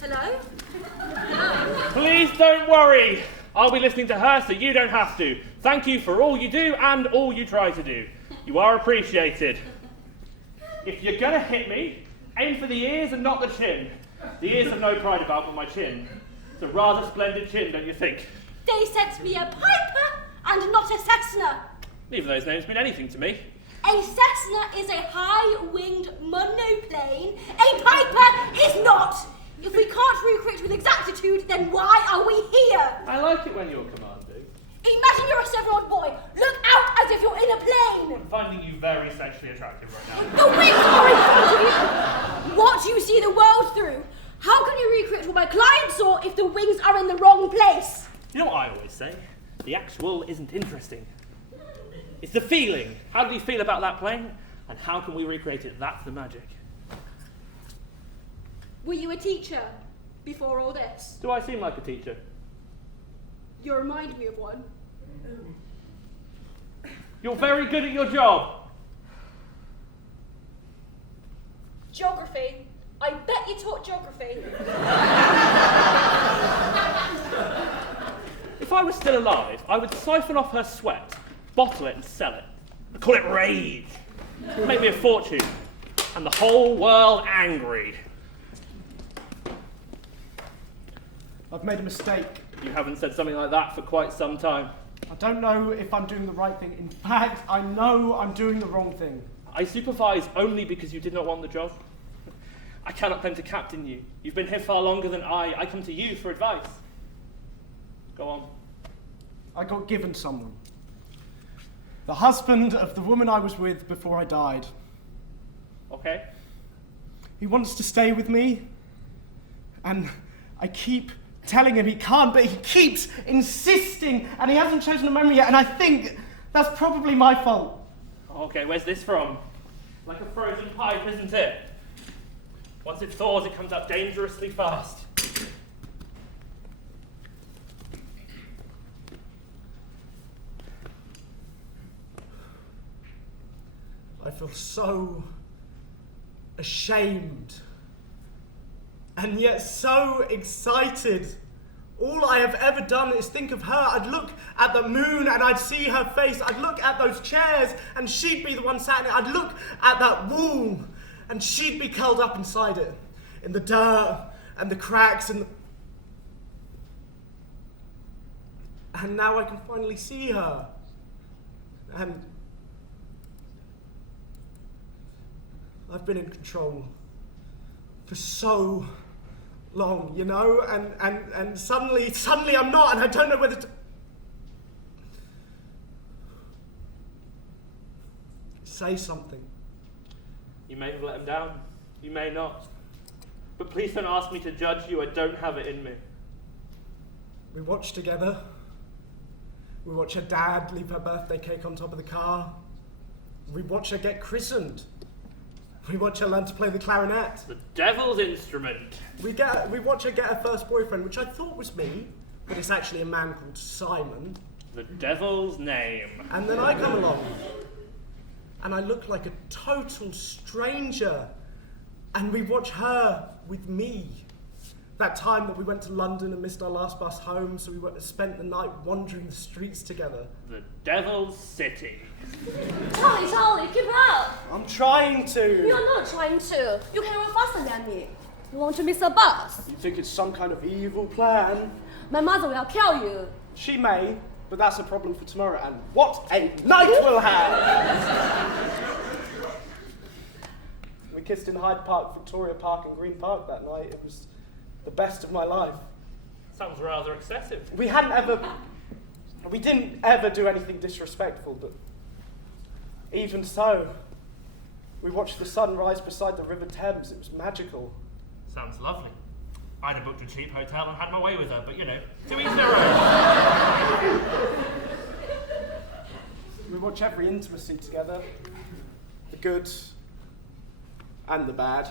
Hello? Hello? Please don't worry. I'll be listening to her, so you don't have to. Thank you for all you do and all you try to do. You are appreciated. If you're gonna hit me, aim for the ears and not the chin. The ears have no pride about but my chin. It's a rather splendid chin, don't you think? They sent me a piper and not a Cessna. Neither of those names mean anything to me. A Cessna is a high-winged monoplane. A piper is not. If we can't recruit with exactitude, then why are we here? I like it when you're commanding. Imagine you're a 7-year-old boy. Look out as if you're in a plane. I'm finding you very sexually attractive right now. The wings are in front of you. What do you see the world through? How can you recruit what my client saw if the wings are in the wrong place? You know what I always say? The actual isn't interesting. It's the feeling. How do you feel about that plane? And how can we recreate it? That's the magic. Were you a teacher before all this? Do I seem like a teacher? You remind me of one. You're very good at your job. Geography. I bet you taught geography. If I was still alive, I would siphon off her sweat, bottle it and sell it. I'd call it rage. Make me a fortune. And the whole world angry. I've made a mistake. You haven't said something like that for quite some time. I don't know if I'm doing the right thing. In fact, I know I'm doing the wrong thing. I supervise only because you did not want the job. I cannot claim to captain you. You've been here far longer than I. I come to you for advice. Go on. I got given someone. The husband of the woman I was with before I died. Okay. He wants to stay with me, and I keep telling him he can't, but he keeps insisting, and he hasn't chosen a memory yet, and I think that's probably my fault. Okay, where's this from? Like a frozen pipe, isn't it? Once it thaws, it comes out dangerously fast. I feel so ashamed and yet so excited. All I have ever done is think of her. I'd look at the moon and I'd see her face. I'd look at those chairs and she'd be the one sat in it. I'd look at that wall and she'd be curled up inside it, in the dirt and the cracks and now I can finally see her. And I've been in control for so long, you know, and suddenly I'm not, and I don't know whether to say something. You may have let him down. You may not. But please don't ask me to judge you. I don't have it in me. We watch together. We watch her dad leave her birthday cake on top of the car. We watch her get christened. We watch her learn to play the clarinet. The devil's instrument. We watch her get her first boyfriend, which I thought was me, but it's actually a man called Simon. The devil's name. And then I come along, and I look like a total stranger, and we watch her with me. That time that we went to London and missed our last bus home, so we spent the night wandering the streets together. The devil's city. Charlie, keep up! I'm trying to. You're not trying to. You can run faster than me. You want to miss a bus? You think it's some kind of evil plan? My mother will kill you. She may, but that's a problem for tomorrow, and what a night we'll have! We kissed in Hyde Park, Victoria Park and Green Park that night. It was the best of my life. Sounds rather excessive. We didn't ever do anything disrespectful, but even so, we watched the sun rise beside the River Thames. It was magical. Sounds lovely. I'd have booked a cheap hotel and had my way with her, but you know, to each their own. We watch every intimacy together, the good and the bad.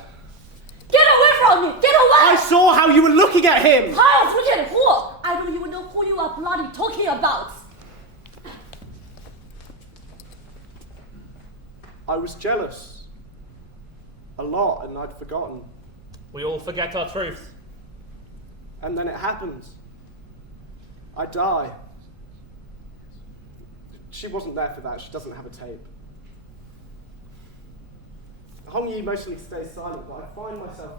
Get away from me! Get away! I saw how you were looking at him! I don't even know who you are bloody talking about. I was jealous. A lot, and I'd forgotten. We all forget our truths. And then it happens. I die. She wasn't there for that. She doesn't have a tape. Hong Yi mostly stays silent, but I find myself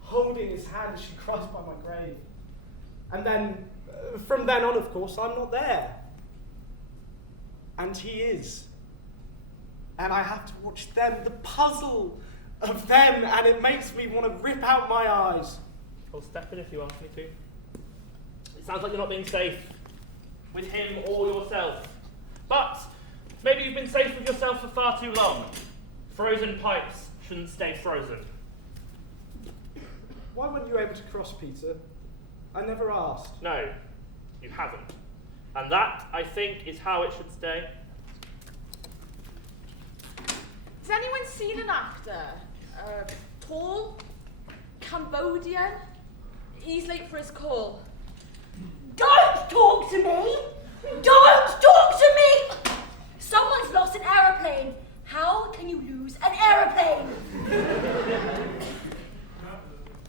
holding his hand as she cries by my grave. And then, from then on, of course, I'm not there. And he is. And I have to watch them, the puzzle of them, and it makes me want to rip out my eyes. I'll step in if you ask me to. It sounds like you're not being safe with him or yourself. But maybe you've been safe with yourself for far too long. Frozen pipes shouldn't stay frozen. Why weren't you able to cross, Peter? I never asked. No, you haven't. And that, I think, is how it should stay. Has anyone seen an actor? Tall? Cambodian? He's late for his call. Don't talk to me! Don't talk to me! Someone's lost an aeroplane. How can you lose an aeroplane?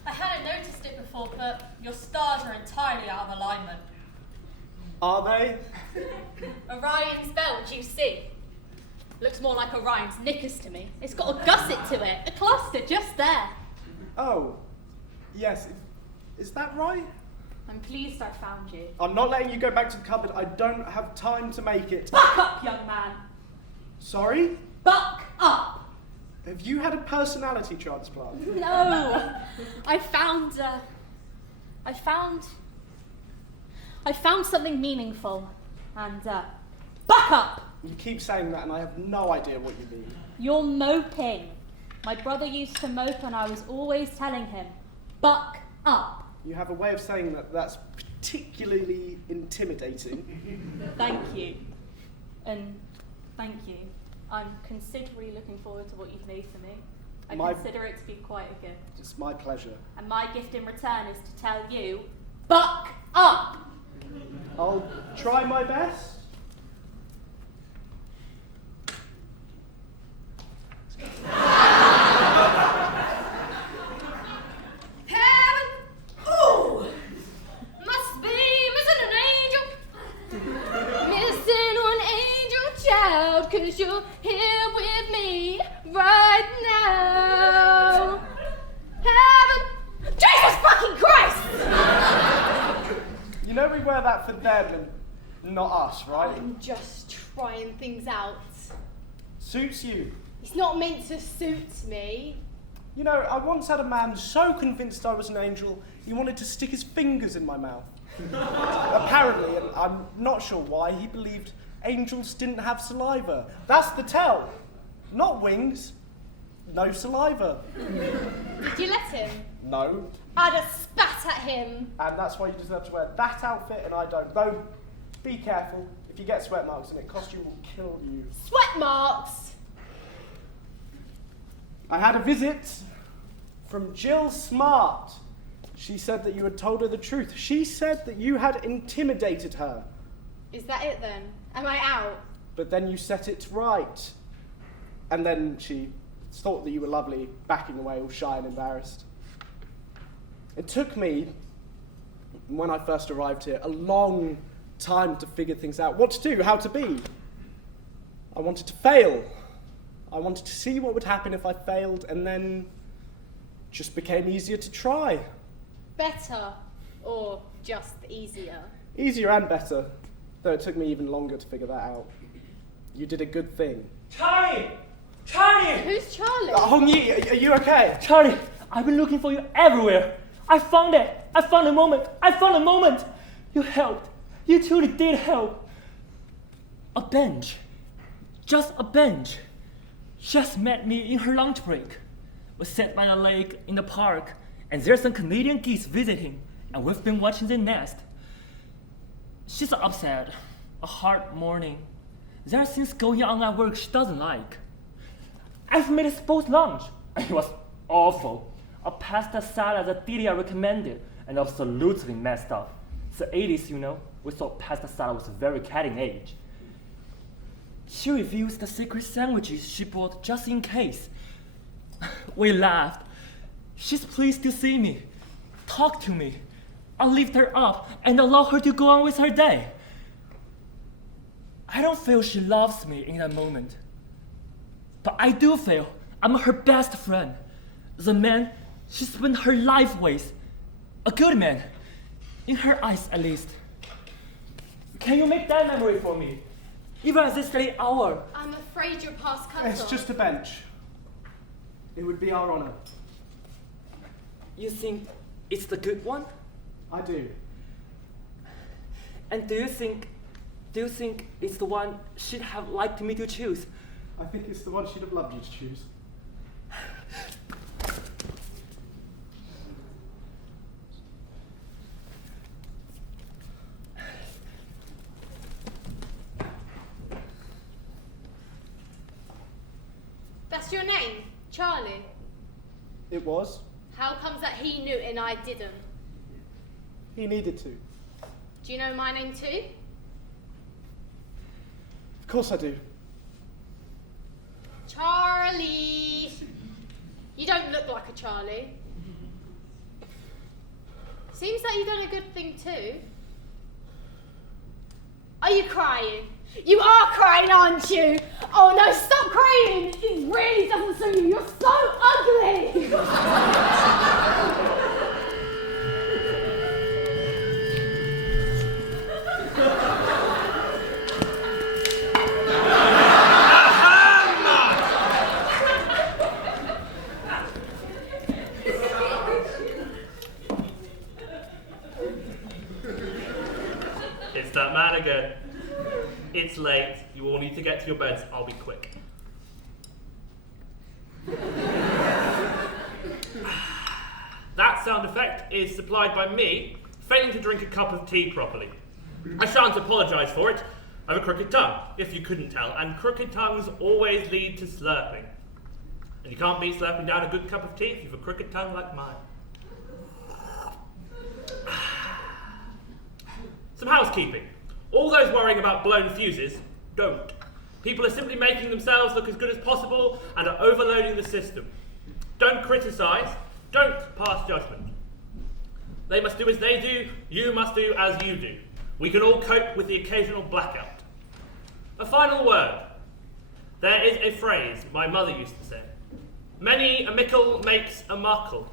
I hadn't noticed it before, but your stars are entirely out of alignment. Are they? Orion's belt, you see. Looks more like Orion's knickers to me. It's got a gusset to it, a cluster just there. Oh, yes. Is that right? I'm pleased I found you. I'm not letting you go back to the cupboard. I don't have time to make it. Buck up, young man. Sorry? Buck up. Have you had a personality transplant? No. I found something meaningful. And, buck up. You keep saying that and I have no idea what you mean. You're moping. My brother used to mope and I was always telling him, buck up. You have a way of saying that that's particularly intimidating. Thank you. And thank you. I'm considerably looking forward to what you've made for me. I consider it to be quite a gift. It's my pleasure. And my gift in return is to tell you, buck up! I'll try my best. Heaven! Ooh! Must be missing an angel. Missing one angel child, 'cause you're here with me right now. Heaven! Jesus fucking Christ! You know we wear that for them and not us, right? I'm just trying things out. Suits you. It's not meant to suit me. You know, I once had a man so convinced I was an angel, he wanted to stick his fingers in my mouth. Apparently, and I'm not sure why, he believed angels didn't have saliva. That's the tell. Not wings. No saliva. Did you let him? No. I'd have spat at him. And that's why you deserve to wear that outfit and I don't. Though, be careful. If you get sweat marks and it costume will kill you. Sweat marks? I had a visit from Jill Smart. She said that you had told her the truth. She said that you had intimidated her. Is that it then? Am I out? But then you set it right. And then she thought that you were lovely, backing away all shy and embarrassed. It took me, when I first arrived here, a long time to figure things out. What to do, how to be. I wanted to fail. I wanted to see what would happen if I failed, and then just became easier to try. Better or just easier? Easier and better, though it took me even longer to figure that out. You did a good thing. Charlie! Charlie! Who's Charlie? Hong Yi, are you okay? Charlie, I've been looking for you everywhere. I found it. I found a moment. I found a moment. You helped. You truly did help. A bench. Just a bench. Just met me in her lunch break. We sat by the lake in the park, and there's some Canadian geese visiting, and we've been watching the nest. She's upset, a hard morning. There are things going on at work she doesn't like. I've made a sports lunch, and it was awful. A pasta salad that Didia recommended, and absolutely messed up. It's the 80s, you know. We thought pasta salad was very cutting edge. She reviews the secret sandwiches she bought just in case. We laughed. She's pleased to see me, talk to me. I'll lift her up and allow her to go on with her day. I don't feel she loves me in that moment. But I do feel I'm her best friend. The man she spent her life with. A good man. In her eyes, at least. Can you make that memory for me? Even at this late hour. I'm afraid you're past cut-off. It's just a bench. It would be our honour. You think it's the good one? I do. And do you think it's the one she'd have liked me to choose? I think it's the one she'd have loved you to choose. That's your name, Charlie? It was. How comes that he knew and I didn't? He needed to. Do you know my name too? Of course I do. Charlie! You don't look like a Charlie. Seems like you've done a good thing too. Are you crying? You are crying, aren't you? Oh no, stop crying! It really doesn't suit you. You're so ugly! It's that man again. It's late. You all need to get to your beds. I'll be quick. That sound effect is supplied by me failing to drink a cup of tea properly. I shan't apologise for it. I have a crooked tongue, if you couldn't tell, and crooked tongues always lead to slurping. And you can't be slurping down a good cup of tea if you have a crooked tongue like mine. Some housekeeping. All those worrying about blown fuses, don't. People are simply making themselves look as good as possible and are overloading the system. Don't criticise, don't pass judgment. They must do as they do, you must do as you do. We can all cope with the occasional blackout. A final word. There is a phrase my mother used to say. Many a mickle makes a muckle.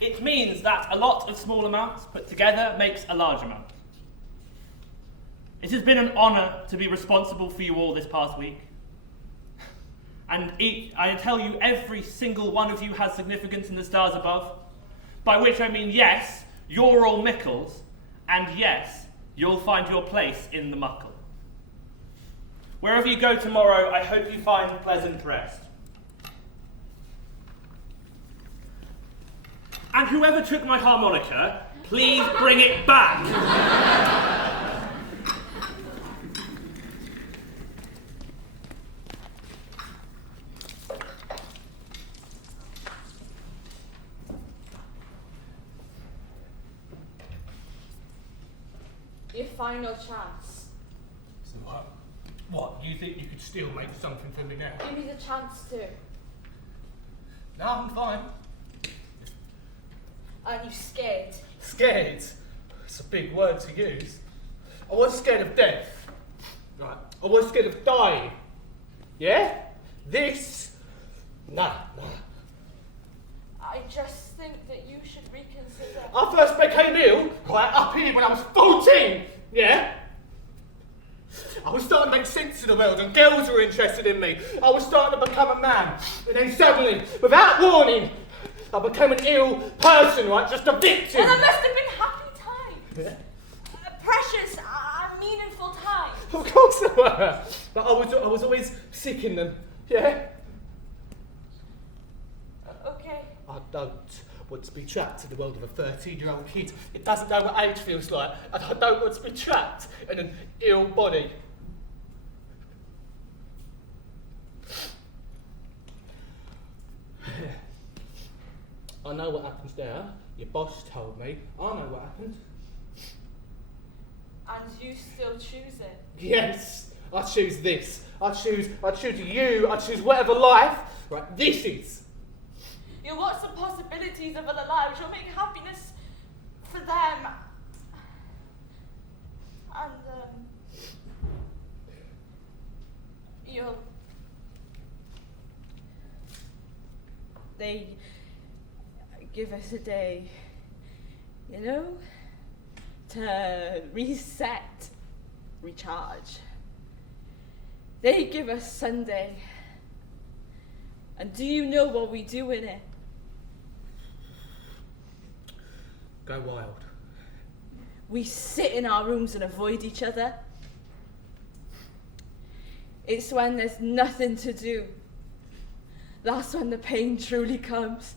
It means that a lot of small amounts put together makes a large amount. It has been an honour to be responsible for you all this past week. And I tell you, every single one of you has significance in the stars above. By which I mean, yes, you're all mickles, and yes, you'll find your place in the muckle. Wherever you go tomorrow, I hope you find pleasant rest. And whoever took my harmonica, please bring it back. Your final chance. So what? What? You think you could still make something for me now? Give me the chance to. No, I'm fine. Aren't you scared? Scared? It's a big word to use. I was scared of death. Right. I was scared of dying. Yeah? This? Nah. I just think that you should reconsider. I first became ill, right, up here when I was 14. Yeah? I was starting to make sense of the world and girls were interested in me. I was starting to become a man. And then suddenly, without warning, I became an ill person, right? Just a victim. And that must have been happy times. Yeah. Precious, meaningful times. Of course they were. But I was always sick in them. Yeah? Okay. I don't want to be trapped in the world of a 13-year-old kid. It doesn't know what age feels like. And I don't want to be trapped in an ill body. I know what happens there. Your boss told me. I know what happened. And you still choose it? Yes, I choose this. I choose you. I choose whatever life. Right, this is. You'll watch the possibilities of other lives. You'll make happiness for them. And They give us a day, to reset, recharge. They give us Sunday. And do you know what we do in it? Go wild. We sit in our rooms and avoid each other. It's when there's nothing to do. That's when the pain truly comes.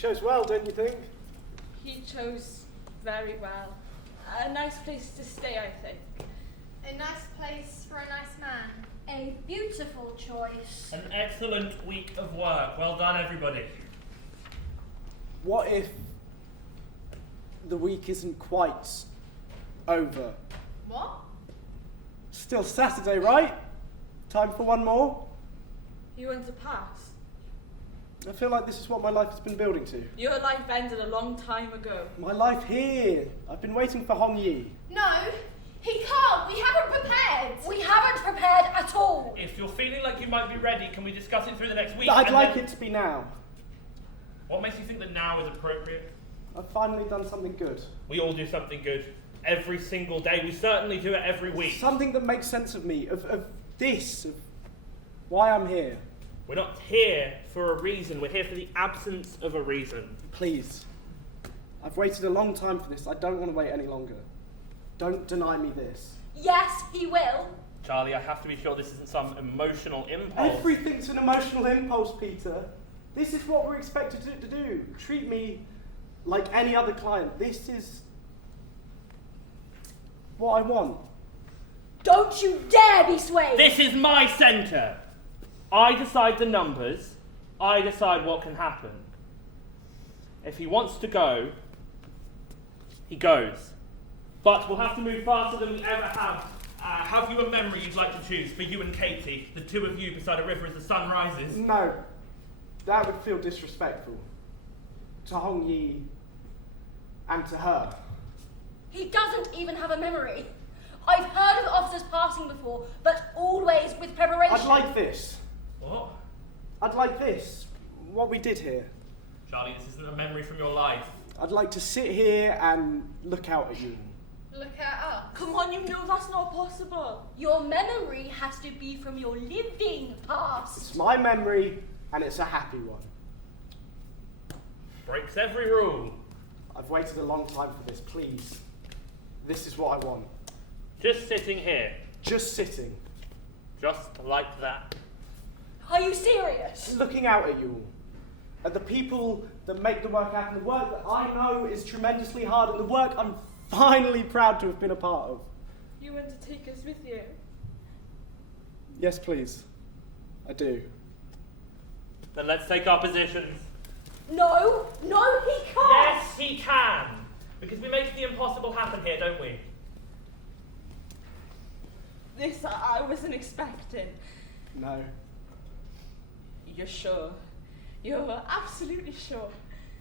chose well, don't you think? He chose very well. A nice place to stay, I think. A nice place for a nice man. A beautiful choice. An excellent week of work. Well done, everybody. What if the week isn't quite over? What? Still Saturday, right? Time for one more? You want to pass? I feel like this is what my life has been building to. Your life ended a long time ago. My life here. I've been waiting for Hong Yi. No, he can't. We haven't prepared. We haven't prepared at all. If you're feeling like you might be ready, can we discuss it through the next week? I'd like it to be now. What makes you think that now is appropriate? I've finally done something good. We all do something good. Every single day. We certainly do it every week. Something that makes sense of me, of why I'm here. We're not here for a reason. We're here for the absence of a reason. Please. I've waited a long time for this. I don't want to wait any longer. Don't deny me this. Yes, he will. Charlie, I have to be sure this isn't some emotional impulse. Everything's an emotional impulse, Peter. This is what we're expected to do. Treat me like any other client. This is what I want. Don't you dare be swayed. This is my centre. I decide the numbers. I decide what can happen. If he wants to go, he goes. But we'll have to move faster than we ever have. Have you a memory you'd like to choose for you and Katie, the two of you beside a river as the sun rises? No. That would feel disrespectful. To Hong Yi and to her. He doesn't even have a memory. I've heard of officers passing before, but always with preparation. I'd like this. What? I'd like this. What we did here. Charlie, this isn't a memory from your life. I'd like to sit here and look out at you. Look at us. Come on, you know that's not possible. Your memory has to be from your living past. It's my memory, and it's a happy one. Breaks every rule. I've waited a long time for this, please. This is what I want. Just sitting here. Just sitting. Just like that. Are you serious? Looking out at you all. At the people that make the work happen, the work that I know is tremendously hard, and the work I'm finally proud to have been a part of. You want to take us with you? Yes, please. I do. Then let's take our positions. No, he can't. Yes, he can. Because we make the impossible happen here, don't we? This I wasn't expecting. No. You're sure? You're absolutely sure?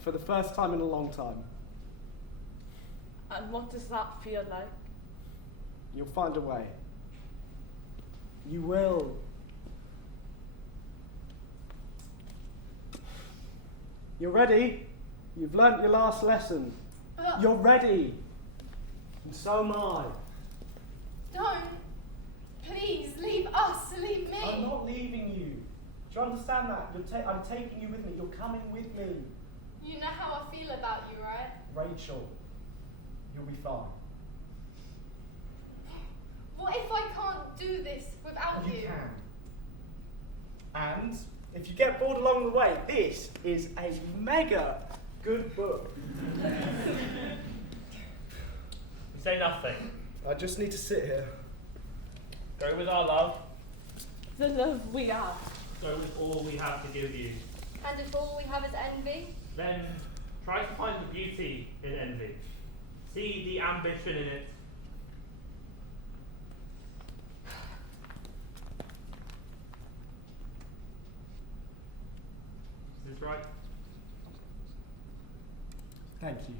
For the first time in a long time. And what does that feel like? You'll find a way. You will. You're ready? You've learnt your last lesson. You're ready. And so am I. Don't. Please, leave us, leave me. I'm not leaving you. Do you understand that? I'm taking you with me. You're coming with me. You know how I feel about you, right? Rachel, you'll be fine. What if I can't do this without you? You can. And if you get bored along the way, this is a mega good book. We say nothing. I just need to sit here. Go with our love. The love we have. Go with all we have to give you. And if all we have is envy? Then try to find the beauty in envy. See the ambition in it. Is this right? Thank you.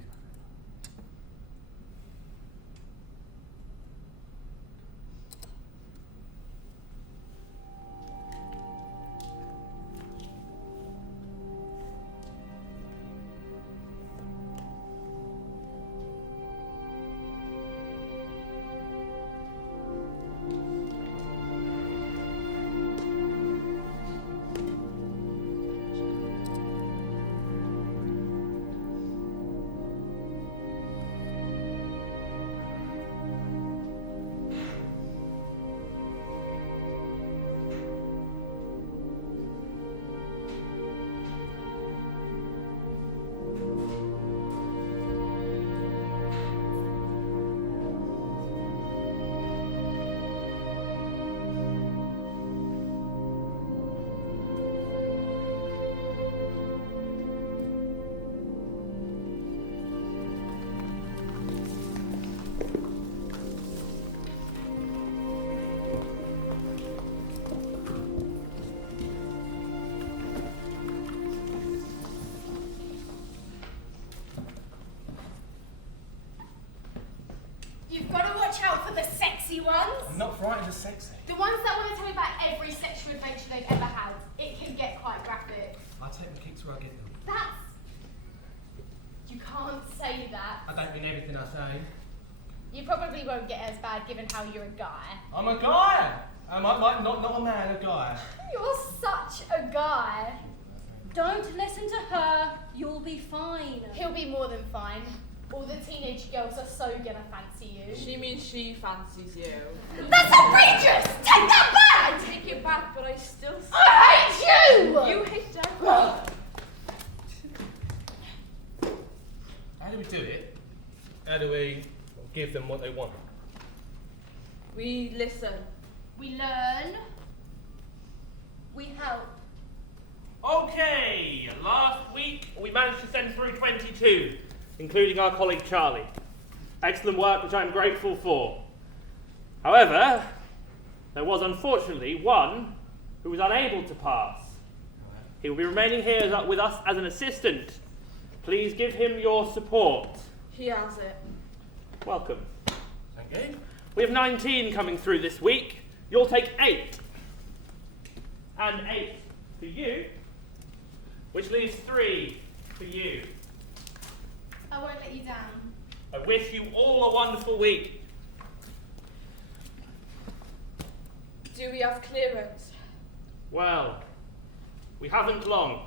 Not frightened, just sexy. The ones that want to tell me about every sexual adventure they've ever had. It can get quite graphic. I take the kicks where I get them. That's... You can't say that. I don't mean everything I say. You probably won't get as bad given how you're a guy. I'm a guy! I'm not a man, a guy. You're such a guy. Don't listen to her. You'll be fine. He'll be more than fine. All the teenage girls are so gonna fancy you. She means she fancies you. That's outrageous! Take that back! I take it back, but I still... I hate you! You hate everyone. How do we do it? How do we give them what they want? We listen. We learn. We help. Okay, last week we managed to send through 22, including our colleague Charlie. Excellent work, which I'm grateful for. However, there was unfortunately one who was unable to pass. He will be remaining here with us as an assistant. Please give him your support. He has it. Welcome. Thank you. We have 19 coming through this week. You'll take 8. And 8 for you, which leaves 3 for you. I won't let you down. I wish you all a wonderful week. Do we have clearance? Well, we haven't long.